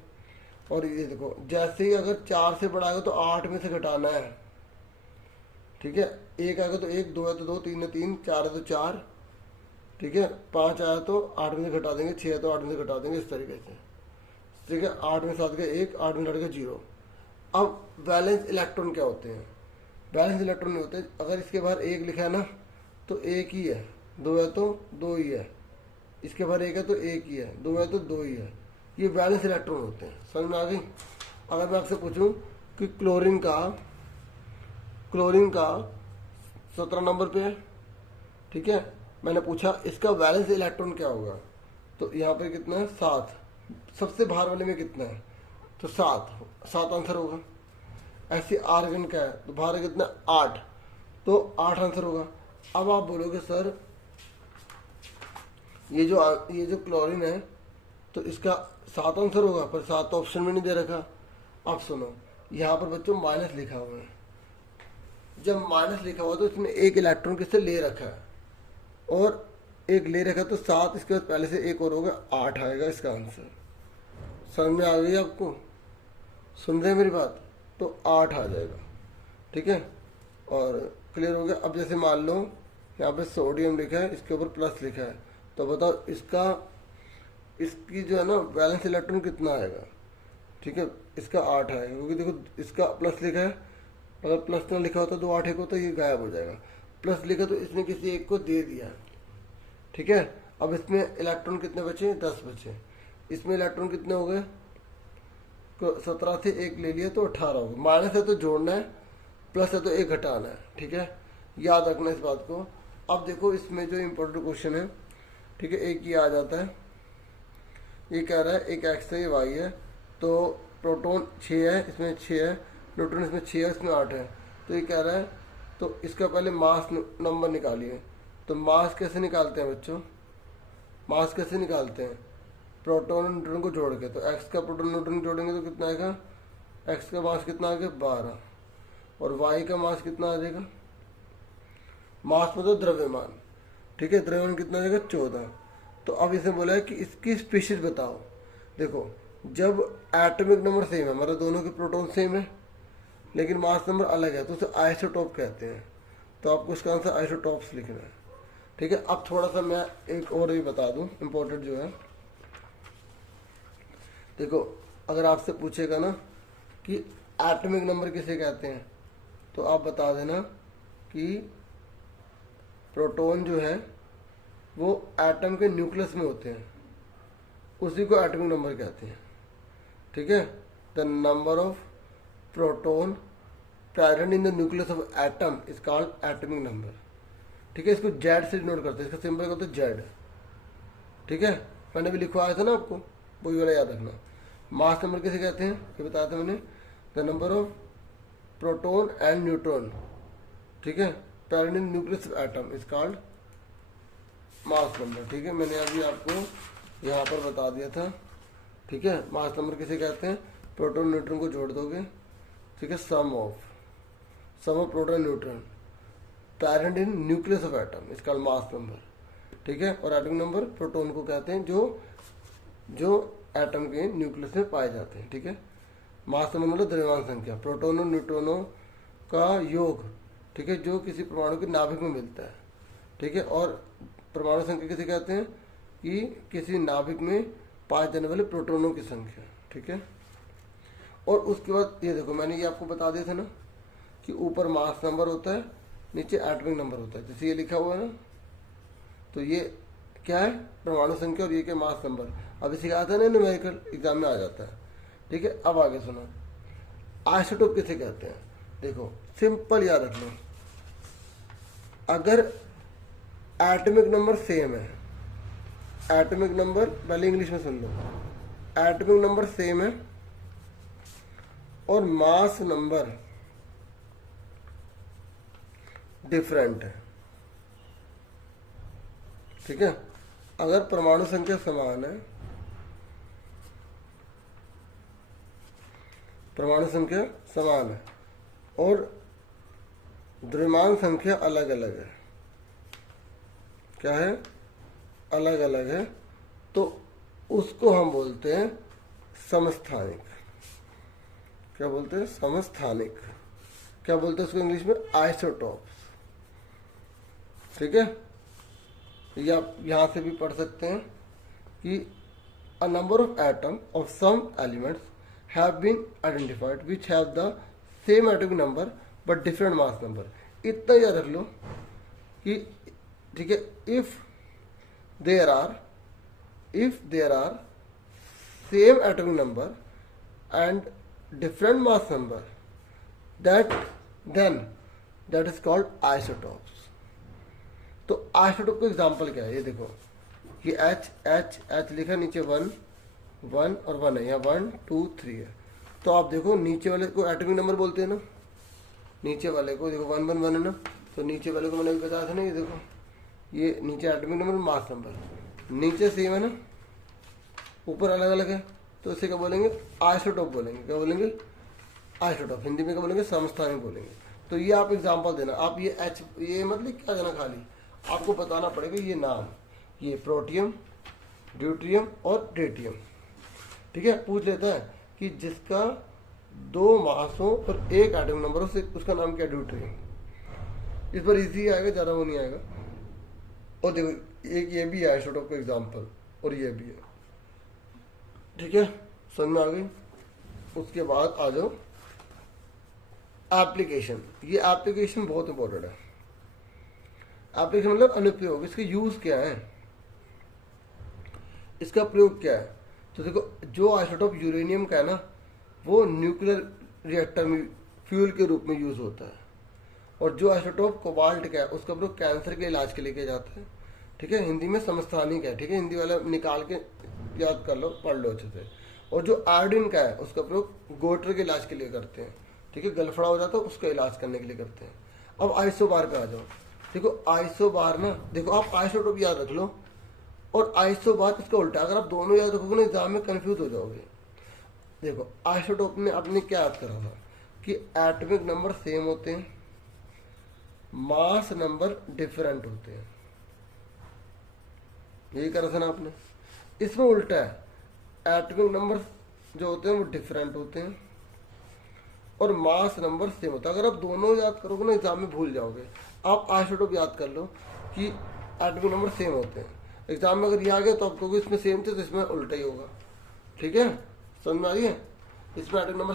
और ये देखो जैसे ही अगर 4 से बढ़ाएगा तो 8 में से घटाना है, ठीक है। 1 आएगा तो 1, 2 है तो 2, 3 है 3, 4 है तो 4, ठीक है। 5 आया तो 8 में से घटा देंगे, 6 है तो 8 में से घटा देंगे, इस तरीके से, ठीक है। 8 में 7 गया 1, 8 में घट गया 0। अब वैलेंस इलेक्ट्रॉन क्या होते हैं, बैलेंस इलेक्ट्रॉन नहीं होते, अगर इसके बाहर 1 लिखा है ना तो 1 ही है, 2 है तो 2 ही है, इसके बाहर 1 है तो 1 ही है, 2 है तो 2 ही है, ये बैलेंस इलेक्ट्रॉन होते हैं। समझ में आ गई। अगर मैं आपसे पूछूं कि क्लोरीन का 17 नंबर पे है, ठीक है, मैंने पूछा इसका वैलेंस इलेक्ट्रॉन क्या होगा, तो यहाँ पे कितना है 7, सबसे बाहर वाले में कितना है तो 7 आंसर होगा। ऐसे आर्गन का है तो बाहर कितना 8, तो 8 आंसर होगा। अब आप बोलोगे सर ये जो क्लोरीन है तो इसका 7 आंसर होगा, पर 7 तो ऑप्शन में नहीं दे रखा। अब सुनो, यहाँ पर बच्चों माइनस लिखा हुआ है, जब माइनस लिखा हुआ तो इसमें 1 इलेक्ट्रॉन किससे ले रखा है, और 1 ले रखा तो 7, इसके बाद पहले से 1 और होगा, 8 आएगा इसका आंसर। समझ में आ गई आपको, सुन रहे मेरी बात, तो 8 आ जाएगा, ठीक है। और क्लियर हो गया। अब जैसे मान लो यहाँ पे सोडियम लिखा है, इसके ऊपर प्लस लिखा है, तो बताओ इसकी जो है ना वैलेंस इलेक्ट्रॉन कितना आएगा, ठीक है, इसका 8 आएगा, क्योंकि देखो इसका प्लस लिखा है, अगर प्लस ना लिखा होता तो 8 1 होता, ये गायब हो जाएगा। प्लस लिखा तो इसने किसी एक को दे दिया, ठीक है। अब इसमें इलेक्ट्रॉन कितने बचे, 10 बचे। इसमें इलेक्ट्रॉन कितने हो गए, 17 से 1 ले लिया तो 18 होगा। माइनस है तो जोड़ना है, प्लस है तो 1 घटाना है, ठीक है, याद रखना इस बात को। अब देखो इसमें जो इम्पोर्टेंट क्वेश्चन है, ठीक है, एक ये आ जाता है, ये कह रहा है एक एक्स है ये वाई है, तो प्रोटॉन 6 है, इसमें 6 है, न्यूट्रॉन इसमें 6 है, इसमें 8 है, तो ये कह रहा है तो इसका पहले मास नंबर निकालिए। तो मास कैसे निकालते हैं बच्चों, मास कैसे निकालते हैं, प्रोटॉन और न्यूट्रॉन को जोड़ के। तो एक्स का प्रोटॉन न्यूट्रॉन जोड़ेंगे तो कितना आएगा, एक्स का मास कितना आ गया 12, और वाई का मास कितना आ जाएगा, मास मतलब द्रव्यमान, ठीक है, द्रव्यमान कितना आ जाएगा 14। तो अब इसे बोला है कि इसकी स्पीशीज बताओ। देखो जब एटॉमिक नंबर सेम है, मतलब दोनों के प्रोटॉन सेम है लेकिन मास नंबर अलग है, तो उसे आइसोटोप कहते हैं। तो आपको इसका आंसर आइसोटोप्स लिखना है, ठीक है। अब थोड़ा सा मैं एक और भी बता दूं इम्पोर्टेंट जो है, देखो अगर आपसे पूछेगा ना कि एटॉमिक नंबर किसे कहते हैं, तो आप बता देना कि प्रोटॉन जो है वो एटम के न्यूक्लियस में होते हैं, उसी को एटॉमिक नंबर कहते हैं, ठीक है। The number of proton present in the nucleus of atom is called atomic number, ठीक है। इसको जेड से डिनोट करते हैं, इसका सिंबल होता है जेड, ठीक है। मैंने भी लिखवाया था ना आपको, वही वाला याद रखना। मास नंबर किसे कहते हैं ये बताया था मैंने, the number of proton and neutron, ठीक है, present in nucleus of atom is called mass number, ठीक है। मैंने अभी आपको यहाँ पर बता दिया था, ठीक है। मास नंबर किसे कहते हैं, प्रोटॉन न्यूट्रॉन को जोड़ दोगे, ठीक है, sum of proton neutron present in nucleus of atom is called mass number, ठीक है। और एटॉमिक नंबर प्रोटॉन को कहते हैं जो एटम के न्यूक्लियस में पाए जाते हैं, ठीक है। मास नंबर मतलब द्रव्यमान संख्या, प्रोटॉन और न्यूट्रॉनों का योग, ठीक है, जो किसी परमाणु के नाभिक में मिलता है, ठीक है। और परमाणु संख्या किसे कहते हैं, कि किसी नाभिक में पाए जाने वाले प्रोटॉनों की संख्या, ठीक है। और उसके बाद ये देखो मैंने ये आपको बता दिया था ना कि ऊपर मास नंबर होता है, नीचे एटॉमिक नंबर होता है, जैसे ये लिखा हुआ है ना, तो ये क्या है परमाणु संख्या और ये क्या मास नंबर। अब इसे आता है ना न्यूमेरिकल एग्जाम में आ जाता है, ठीक है। अब आगे सुनो, आइसोटोप किसे कहते हैं, देखो सिंपल याद रख लो, अगर एटॉमिक नंबर सेम है, एटॉमिक नंबर पहले इंग्लिश में सुन लो, एटॉमिक नंबर सेम है और मास नंबर डिफरेंट है, ठीक है। अगर परमाणु संख्या समान है, परमाणु संख्या समान है और द्रव्यमान संख्या अलग अलग है, क्या है अलग अलग है, तो उसको हम बोलते हैं समस्थानिक। क्या बोलते हैं, समस्थानिक। क्या बोलते हैं उसको इंग्लिश में, आइसोटॉप्स, ठीक है। या आप यहाँ से भी पढ़ सकते हैं कि a number of atom of some elements have been identified which have the same atomic number but different mass number। इतना याद रख लो कि ठीक है, if there are same atomic number and different mass number, then that is called isotopes। तो isotope का example क्या है, ये देखो ये H लिखा, नीचे 1 और 1 है, यहाँ 1 2 3 है। तो आप देखो नीचे वाले को एटॉमिक नंबर बोलते हैं ना, नीचे वाले को देखो 1 1 1 है ना, तो नीचे वाले को मैंने अभी बताया था ना, ये देखो ये नीचे एटॉमिक नंबर मास नंबर, नीचे सेम है ना, ऊपर अलग अलग है, तो इसे क्या बोलेंगे, आइसोटोप बोलेंगे। क्या बोलेंगे, आइसोटोप। हिंदी में क्या बोलेंगे, समस्थानिक बोलेंगे। तो ये आप एग्जाम्पल देना, आप ये ये मतलब क्या देना, खाली आपको बताना पड़ेगा ये नाम, ये प्रोटियम, ड्यूट्रियम और ट्रिटियम, ठीक है। पूछ लेता है कि जिसका 2 मास हो और 1 एटॉमिक नंबर हो, उसका नाम क्या, ड्यूट्रियम। इस पर इजी आएगा, ज़्यादा वो नहीं आएगा। और देखो एक ये भी है आइसोटोप का एग्जाम्पल, और ये भी है, ठीक है, समझ में आ गई। उसके बाद आ जाओ एप्लीकेशन। ये एप्लीकेशन बहुत इंपॉर्टेंट है। एप्लीकेशन मतलब अनुप्रयोग, इसके यूज क्या है, इसका प्रयोग क्या है। तो देखो जो आइसोटोप यूरेनियम का है ना, वो न्यूक्लियर रिएक्टर में फ्यूल के रूप में यूज होता है। और जो आइसोटोप कोबाल्ट का है उसका प्रयोग कैंसर के इलाज के लिए किया जाता है। ठीक है, हिंदी में समस्थानिक है। ठीक है, हिंदी वाला निकाल के याद कर लो, पढ़ लो अच्छे से। और जो आयोडीन का है उसका प्रयोग गोइटर के इलाज के लिए करते हैं। ठीक है, गलफड़ा हो जाता है उसका इलाज करने के लिए करते हैं। अब आइसोबार पे आ जाओ। देखो आइसोबार ना, देखो आप आइसोटोप याद रख लो और आइसोबार इसका उल्टा। अगर आप दोनों याद रखोगे ना एग्जाम में कंफ्यूज हो जाओगे। देखो आइसोटोप में आपने क्या याद करा था कि एटॉमिक नंबर सेम होते हैं, मास नंबर डिफरेंट होते हैं, यही करा था ना आपने। इसमें उल्टा है, एटॉमिक नंबर जो होते हैं वो डिफरेंट होते हैं और मास नंबर सेम होता है। अगर आप दोनों याद करोगे ना एग्जाम में भूल जाओगे। आप आइसोटोप याद कर लो कि एटॉमिक नंबर सेम होते हैं, एग्जाम में अगर ये आ गया तो आप कहोगे इसमें सेम थे तो इसमें उल्टा ही होगा। ठीक है, समझ में आ रही है। इसमें एटॉमिक नंबर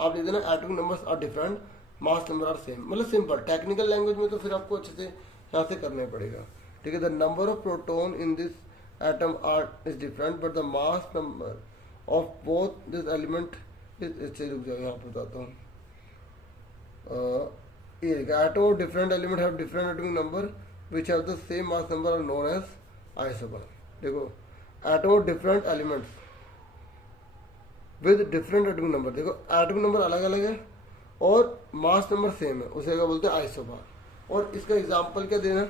आप लिख देना, atomic numbers are different, mass number are same. मतलब सिंपल, टेक्निकल लैंग्वेज में तो फिर आपको अच्छे से यहाँ से करना पड़ेगा। ठीक है, the number of proton in this atom are is different but the mass number of both this element is. रुक जाओ यहाँ पर बताता हूँ। Atom of different element have different atomic number which have the same mass number are known as isobar. देखो atom of different elements with different atomic number, देखो atomic number अलग अलग है और मास नंबर सेम है, उसे क्या बोलते हैं आइसोबार। और इसका एग्जांपल क्या देना,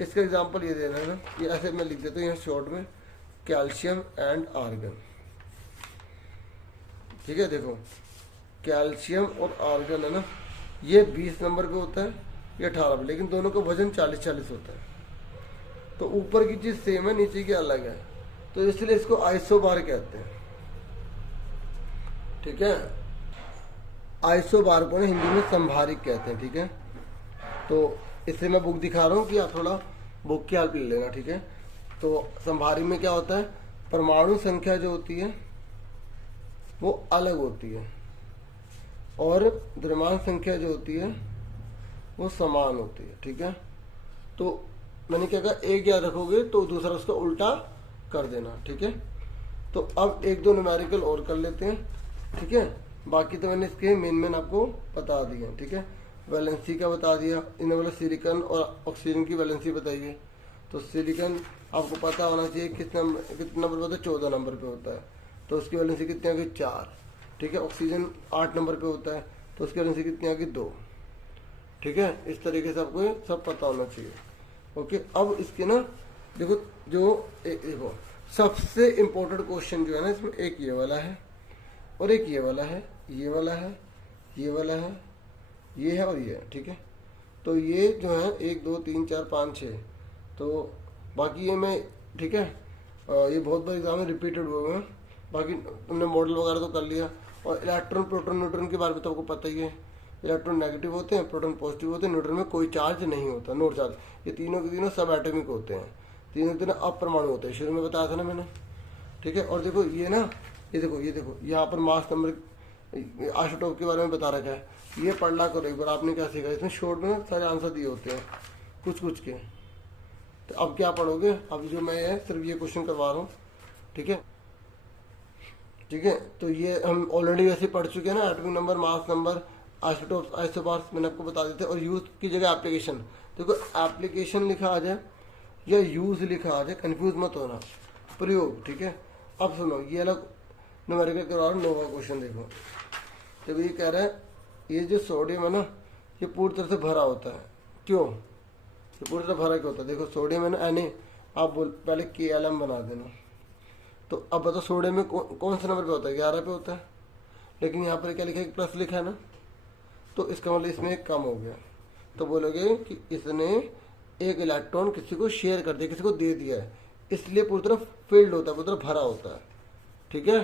इसका एग्जांपल ये देना है ना, ये ऐसे मैं लिख देता हूँ यहाँ शॉर्ट में, कैल्शियम एंड आर्गन। ठीक है, देखो कैल्शियम और आर्गन है ना, ये 20 नंबर पे होता है, ये 18 पे, लेकिन दोनों का वजन 40-40 होता है। तो ऊपर की चीज सेम है, नीचे की अलग है, तो इसलिए इसको आइसोबार कहते हैं। ठीक है, आइसोबार को ना हिंदी में संभारिक कहते हैं। ठीक है, तो इससे मैं बुक दिखा रहा हूँ कि आप थोड़ा बुक की हेल्प ले लेना। ठीक है, तो संभारिक में क्या होता है, परमाणु संख्या जो होती है वो अलग होती है और द्रव्यमान संख्या जो होती है वो समान होती है। ठीक है, तो मैंने क्या कहा, एक याद रखोगे तो दूसरा उसका उल्टा कर देना। ठीक है, तो अब एक दो न्यूमेरिकल और कर लेते हैं। ठीक है, बाकी तो मैंने इसके मेन आपको बता दिए। ठीक है, वैलेंसी का बता दिया, इन्हें बोला सिलिकॉन और ऑक्सीजन की वैलेंसी बताइए। तो सिलिकॉन आपको पता होना चाहिए कितने नंबर पे होता है, 14 नंबर पे होता है, तो उसकी वैलेंसी कितनी आ गई, 4। ठीक है, ऑक्सीजन 8 नंबर पे होता है, तो उसकी वैलेंसी कितनी आ गई, 2। ठीक है, इस तरीके से आपको सब पता होना चाहिए। ओके, अब इसके ना देखो देखो सबसे इम्पोर्टेंट क्वेश्चन जो है ना इसमें, एक ये वाला है और एक ये वाला है, ये वाला है, ये वाला है, ये है और ये है। ठीक है, तो ये जो है 1 2 3 4 5 6, तो बाकी ये मैं, ठीक है, ये बहुत बार एग्जाम में रिपीटेड हुए हैं। बाकी तुमने मॉडल वगैरह तो कर लिया। और इलेक्ट्रॉन, प्रोटॉन, न्यूट्रॉन के बारे में तो आपको पता ही है। इलेक्ट्रॉन नेगेटिव होते हैं, प्रोटॉन पॉजिटिव होते हैं, न्यूट्रॉन में कोई चार्ज नहीं होता, नो चार्ज। ये तीनों के तीनों सब एटॉमिक होते हैं, तीनों के तीनों अपरमाणु होते हैं, शुरू में बताया था ना मैंने। ठीक है, और देखो ये ना, ये देखो यहाँ पर मास नंबर आइसोटोप के बारे में बता रखा है। ये पढ़ ला करो एक बार, आपने क्या सीखा इसमें शॉर्ट में सारे आंसर दिए होते हैं कुछ के। तो अब क्या पढ़ोगे, अब जो मैं है सिर्फ ये क्वेश्चन करवा रहा हूँ। ठीक है, ठीक है, तो ये हम ऑलरेडी वैसे पढ़ चुके हैं ना, atomic number, mass number, isotopes, isobars मैंने आपको बता देते। और यूज की जगह एप्लीकेशन, देखो एप्लीकेशन लिखा आ जाए या यूज लिखा आ जाए, कंफ्यूज मत होना, प्रयोग। ठीक है, अब सुनो, ये अलग न्यूमेरिकल करवा रहा हूँ, नोवा क्वेश्चन देखो। जब ये कह रहा है ये जो सोडियम है ना, ये पूरी तरह से भरा होता है, क्यों, ये पूरी तरह भरा क्यों होता है, देखो सोडियम है ना, Na, आप बोल पहले KLM बना देना। तो अब बताओ सोडियम में कौन से नंबर पे होता है, 11 पे होता है, लेकिन यहाँ पर क्या लिखा है, प्लस लिखा है ना, तो इसका मतलब इसमें एक कम हो गया। तो बोलोगे कि इसने एक इलेक्ट्रॉन किसी को शेयर कर दिया, किसी को दे दिया है, इसलिए पूरी तरफ फिल्ड होता है, पूरी तरफ भरा होता है। ठीक है,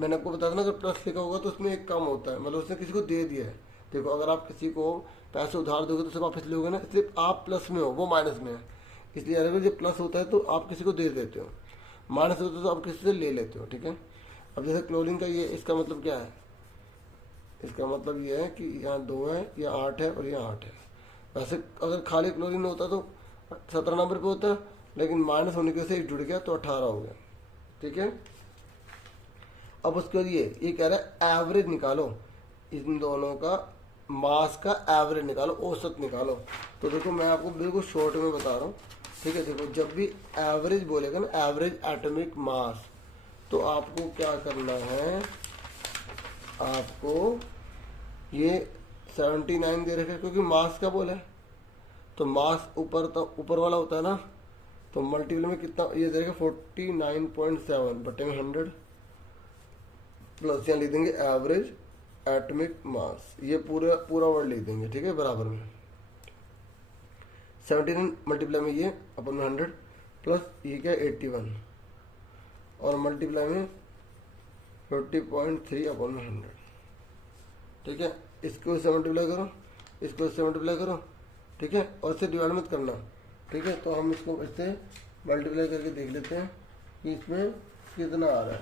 मैंने आपको बताया था ना, अगर प्लस लिखा होगा तो उसमें एक कम होता है, मतलब उसने किसी को दे दिया है। देखो अगर आप किसी को पैसे उधार दोगे तो उसे वापस लोगे ना, इसलिए आप प्लस में हो, वो माइनस में है। इसलिए अगर जब प्लस होता है तो आप किसी को दे देते हो, माइनस होता है तो आप किसी से ले लेते हो। ठीक है, अब जैसे क्लोरीन का ये, इसका मतलब क्या है, इसका मतलब ये है कि यहाँ 2 है, यहाँ 8 है और यहाँ 8 है। वैसे अगर खाली क्लोरीन होता तो 17 नंबर पे होता, लेकिन माइनस होने की वजह से एक जुड़ गया तो 18 हो गया। ठीक है, अब उसके बाद ये कह रहा है एवरेज निकालो, इन दोनों का मास का एवरेज निकालो, औसत निकालो। तो देखो मैं आपको बिल्कुल शॉर्ट में बता रहा हूँ, ठीक है। देखो जब भी एवरेज बोलेगा ना, एवरेज एटॉमिक मास, तो आपको क्या करना है, आपको ये 79 दे रखा है क्योंकि मास का बोला है, तो मास ऊपर तो ऊपर वाला होता है ना, तो मल्टीपल में कितना ये दे रखा है 49.7 बटे में 100 प्लस यहाँ लिख देंगे एवरेज एटॉमिक मास, ये पूरा पूरा वर्ड लिख देंगे, ठीक है, बराबर में 79 मल्टीप्लाई में ये अपन में 100 प्लस ये क्या 81 और मल्टीप्लाई में 50.3 अपन में 100, ठीक है। इसको इससे मल्टीप्लाई करो, इसको इससे मल्टीप्लाई करो, ठीक है, और इससे डिवाइड मत करना, ठीक है। तो हम इसको इससे मल्टीप्लाई करके देख लेते हैं कि इसमें कितना आ रहा है,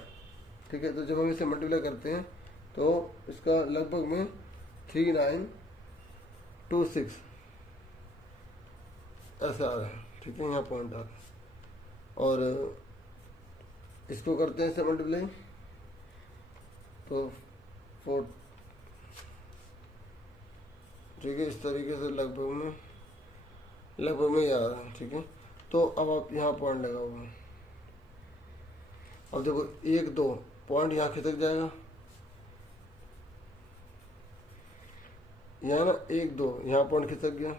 ठीक है। तो जब हम इसे मल्टीप्लाई करते हैं तो इसका लगभग में 3926 ऐसा आ रहा है, ठीक है, यहाँ पॉइंट आ रहा है। और इसको करते हैं इससे मल्टीप्लाई तो 4, ठीक है, इस तरीके से लगभग में ये आ रहा है, ठीक है। तो अब आप यहाँ पॉइंट लगाओगे, अब देखो 1 2 पॉइंट यहाँ खिसक जाएगा, यहाँ ना 1 2 यहाँ पॉइंट खिसक गया,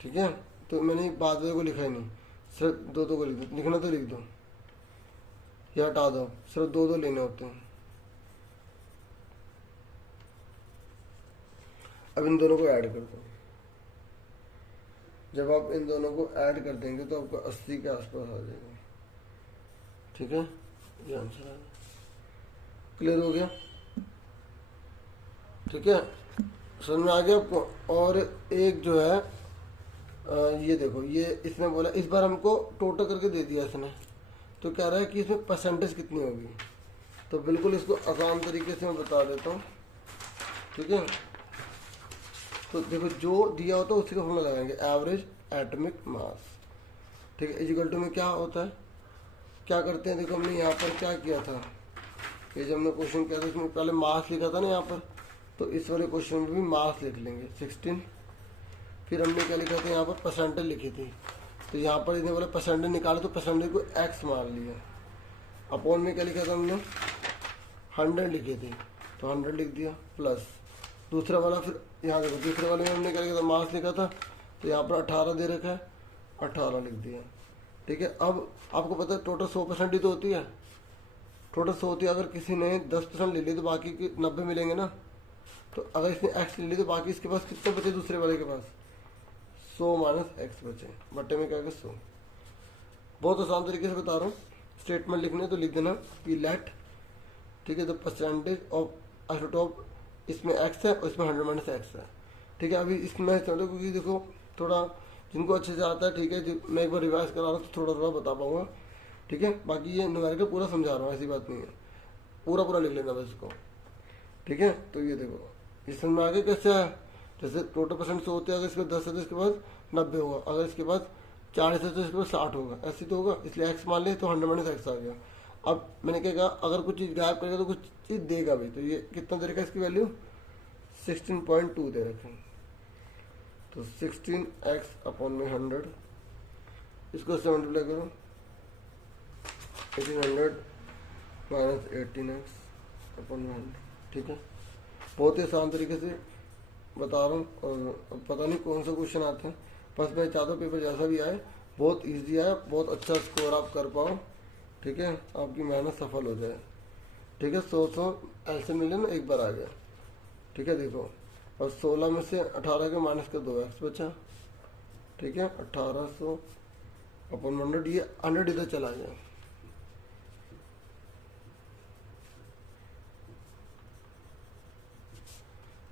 ठीक है। तो मैंने बाद को लिखा ही नहीं, सिर्फ 2 2 को लिख दो, लिखना तो लिख दो या हटा दो, सिर्फ 2 2 लेने होते हैं। अब इन दोनों को ऐड कर दो, जब आप इन दोनों को ऐड कर देंगे तो आपको 80 के आसपास आ जाएगा, ठीक है, ये आंसर है। क्लियर हो गया, ठीक है, समझ में आ गया आपको। और एक जो है ये देखो, ये इसने बोला इस बार हमको टोटल करके दे दिया इसने, तो कह रहा है कि इसमें परसेंटेज कितनी होगी। तो बिल्कुल इसको आसान तरीके से मैं बता देता हूँ, ठीक है। तो देखो जो दिया होता है उसी का फॉर्मूला लगाएंगे, एवरेज एटॉमिक मास, ठीक है, इक्वल टू में क्या होता है, क्या करते हैं, देखो हमने यहाँ पर क्या किया था, ये जब हमने क्वेश्चन किया था इसमें पहले मास लिखा था ना यहाँ पर, तो इस वाले क्वेश्चन में भी मास लिख लेंगे 16। फिर हमने क्या लिखा था यहाँ पर परसेंटेज लिखी थी, तो यहाँ पर इन्हें बोला परसेंटेज निकालो, तो परसेंटेज को एक्स मान लिया। अपॉन में क्या लिखा था हमने 100 लिखे थे, तो 100 लिख दिया, प्लस दूसरा वाला, फिर यहाँ देखो दूसरे वाले में हमने क्या लिखा था, मास लिखा था, तो यहाँ पर 18 दे रखा है, 18 लिख दिया, ठीक है। अब आपको पता है टोटल 100% ही तो होती है, टोटल 100 होती है। अगर किसी ने 10% ले ली तो बाकी के 90 मिलेंगे ना, तो अगर इसने एक्स ले ली तो बाकी इसके पास कितने बचे, दूसरे वाले के पास 100 माइनस एक्स बचे, बटे में क्या 100। बहुत आसान तरीके से बता रहा हूँ, स्टेटमेंट लिखने तो लिख देना कि लेट, ठीक है, तो परसेंटेज ऑफ आइसोटोप इसमें एक्स है और इसमें 100 माइनस एक्स है, ठीक है। अभी इसमें चलो क्योंकि देखो थोड़ा जिनको अच्छे से आता है, ठीक है, मैं एक बार रिवाइज करा रहा हूँ तो थोड़ा थोड़ा बता पाऊंगा, ठीक है। बाकी ये न्यूमेरिकल पूरा समझा रहा हूँ, ऐसी बात नहीं है, पूरा पूरा लिख लेना बस इसको, ठीक है। तो ये देखो इस समझ में आगे कैसे है, जैसे टोटल परसेंट 100 होते हैं, अगर इसके बाद 10 है तो इसके बाद 90 होगा, अगर इसके बाद 40 है तो इसके बाद 60 होगा, ऐसे तो होगा, इसलिए एक्स मान ले तो 100 माइनस एक्स आ गया। अब मैंने क्या कहा, अगर कुछ चीज़ गायब करेगा तो कुछ चीज़ देगा भी, तो ये कितना दे रखा है, इसकी वैल्यू 16.2 दे रखे हैं, तो 16x अपॉन में 100, इसको 7 मल्टीप्लाई करो, 1800 माइनस 18x अपॉन में 100, ठीक है। बहुत ही आसान तरीके से बता रहा हूँ, और पता नहीं कौन सा क्वेश्चन आते हैं, बस मैं चाहता हूँ पेपर जैसा भी आए बहुत इजी आए, बहुत अच्छा स्कोर आप कर पाओ, ठीक है, आपकी मेहनत सफल हो जाए, ठीक है। 100 ऐसे मिले ना, एक बार आ गया, ठीक है। देखो और 16 में से 18 के माइनस का 2x बचा, ठीक है, 1800 अपॉन 100, ये 100 इधर चला गया,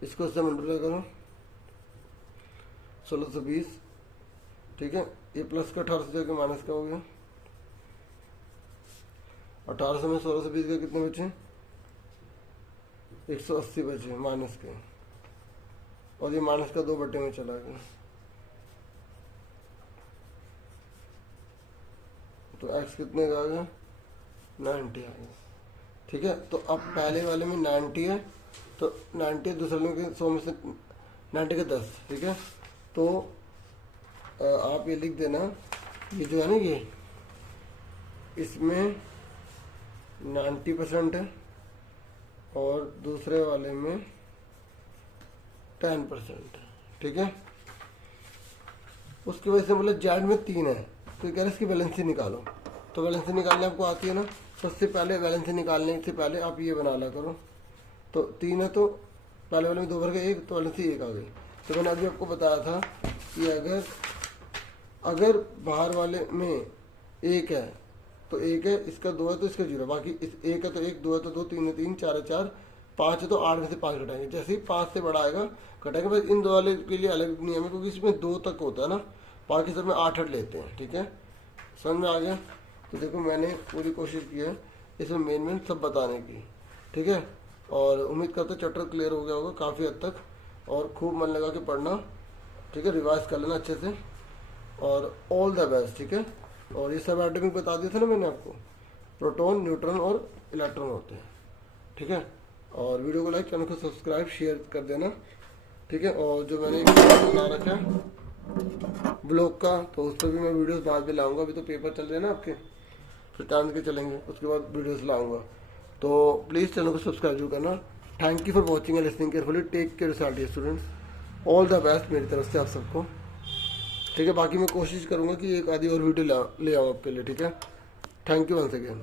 इसको इससे मल्टीप्लाई करो 1620, ठीक है। ये प्लस का 1800 जाके माइनस का हो गया, 1800 में 1620 के कितने बचे, 180 बचे माइनस के, और ये माइनस का 2 बटे में चला गया, तो x कितने का आ गया 90 आ गया। ठीक है, तो अब पहले वाले में 90 है, तो 90 दूसरे में 100 में से 90 के 10। ठीक है, तो आप ये लिख देना, ये जो है ना ये इसमें 90% है और दूसरे वाले में 10% है। ठीक है, उसकी वजह से बोला जेड में 3 है, तो कह रहे इसकी वैलेंसी निकालो। तो वैलेंसी निकालने आपको आती है ना, सबसे पहले वैलेंसी निकालने से पहले आप ये बना ला करो। तो 3 है तो पहले वाले में 2 भर के 1, तो वैलेंसी 1 आ गई। तो मैंने अभी आपको बताया था कि अगर बाहर वाले में 1 है तो 1 है, इसका 2 है तो इसका 0, बाकी इस 1 है तो 1, 2 है तो 2, 3 है 3, 4 है 4, 5 है तो 8 में से 5 घटाएंगे। जैसे ही 5 से बड़ा आएगा घटाएंगे। बस इन 2 वाले के लिए अलग नियम है क्योंकि इसमें 2 तक होता है ना, बाकी सब में 8 लेते हैं। ठीक है, समझ में आ गया? तो देखो मैंने पूरी कोशिश की है इसमें मेन सब बताने की। ठीक है, और उम्मीद करते चैप्टर क्लियर हो गया होगा काफ़ी हद तक, और खूब मन लगा के पढ़ना। ठीक है, रिवाइज कर लेना अच्छे से, और ऑल द बेस्ट। ठीक है, और ये सब एटॉमिक बता दिए थे ना मैंने आपको, प्रोटॉन, न्यूट्रॉन और इलेक्ट्रॉन होते हैं। ठीक है, और वीडियो को लाइक, चैनल को सब्सक्राइब, शेयर कर देना। ठीक है, और जो मैंने एक बना रखा है ब्लॉग का, तो उस पर भी मैं वीडियोस बाद में लाऊंगा। अभी तो पेपर चल रहे हैं ना आपके, फिर टाइम के चलेंगे, उसके बाद वीडियोस लाऊंगा। तो प्लीज़ चैनल को सब्सक्राइब जरूर करना। Thank you for watching and listening carefully. Take care yourself students, all the best मेरी तरफ से आप सबको। ठीक है, बाकी मैं कोशिश करूंगा कि एक आधी और वीडियो ले आऊँ आपके लिए। ठीक है, थैंक यू वंस अगेन।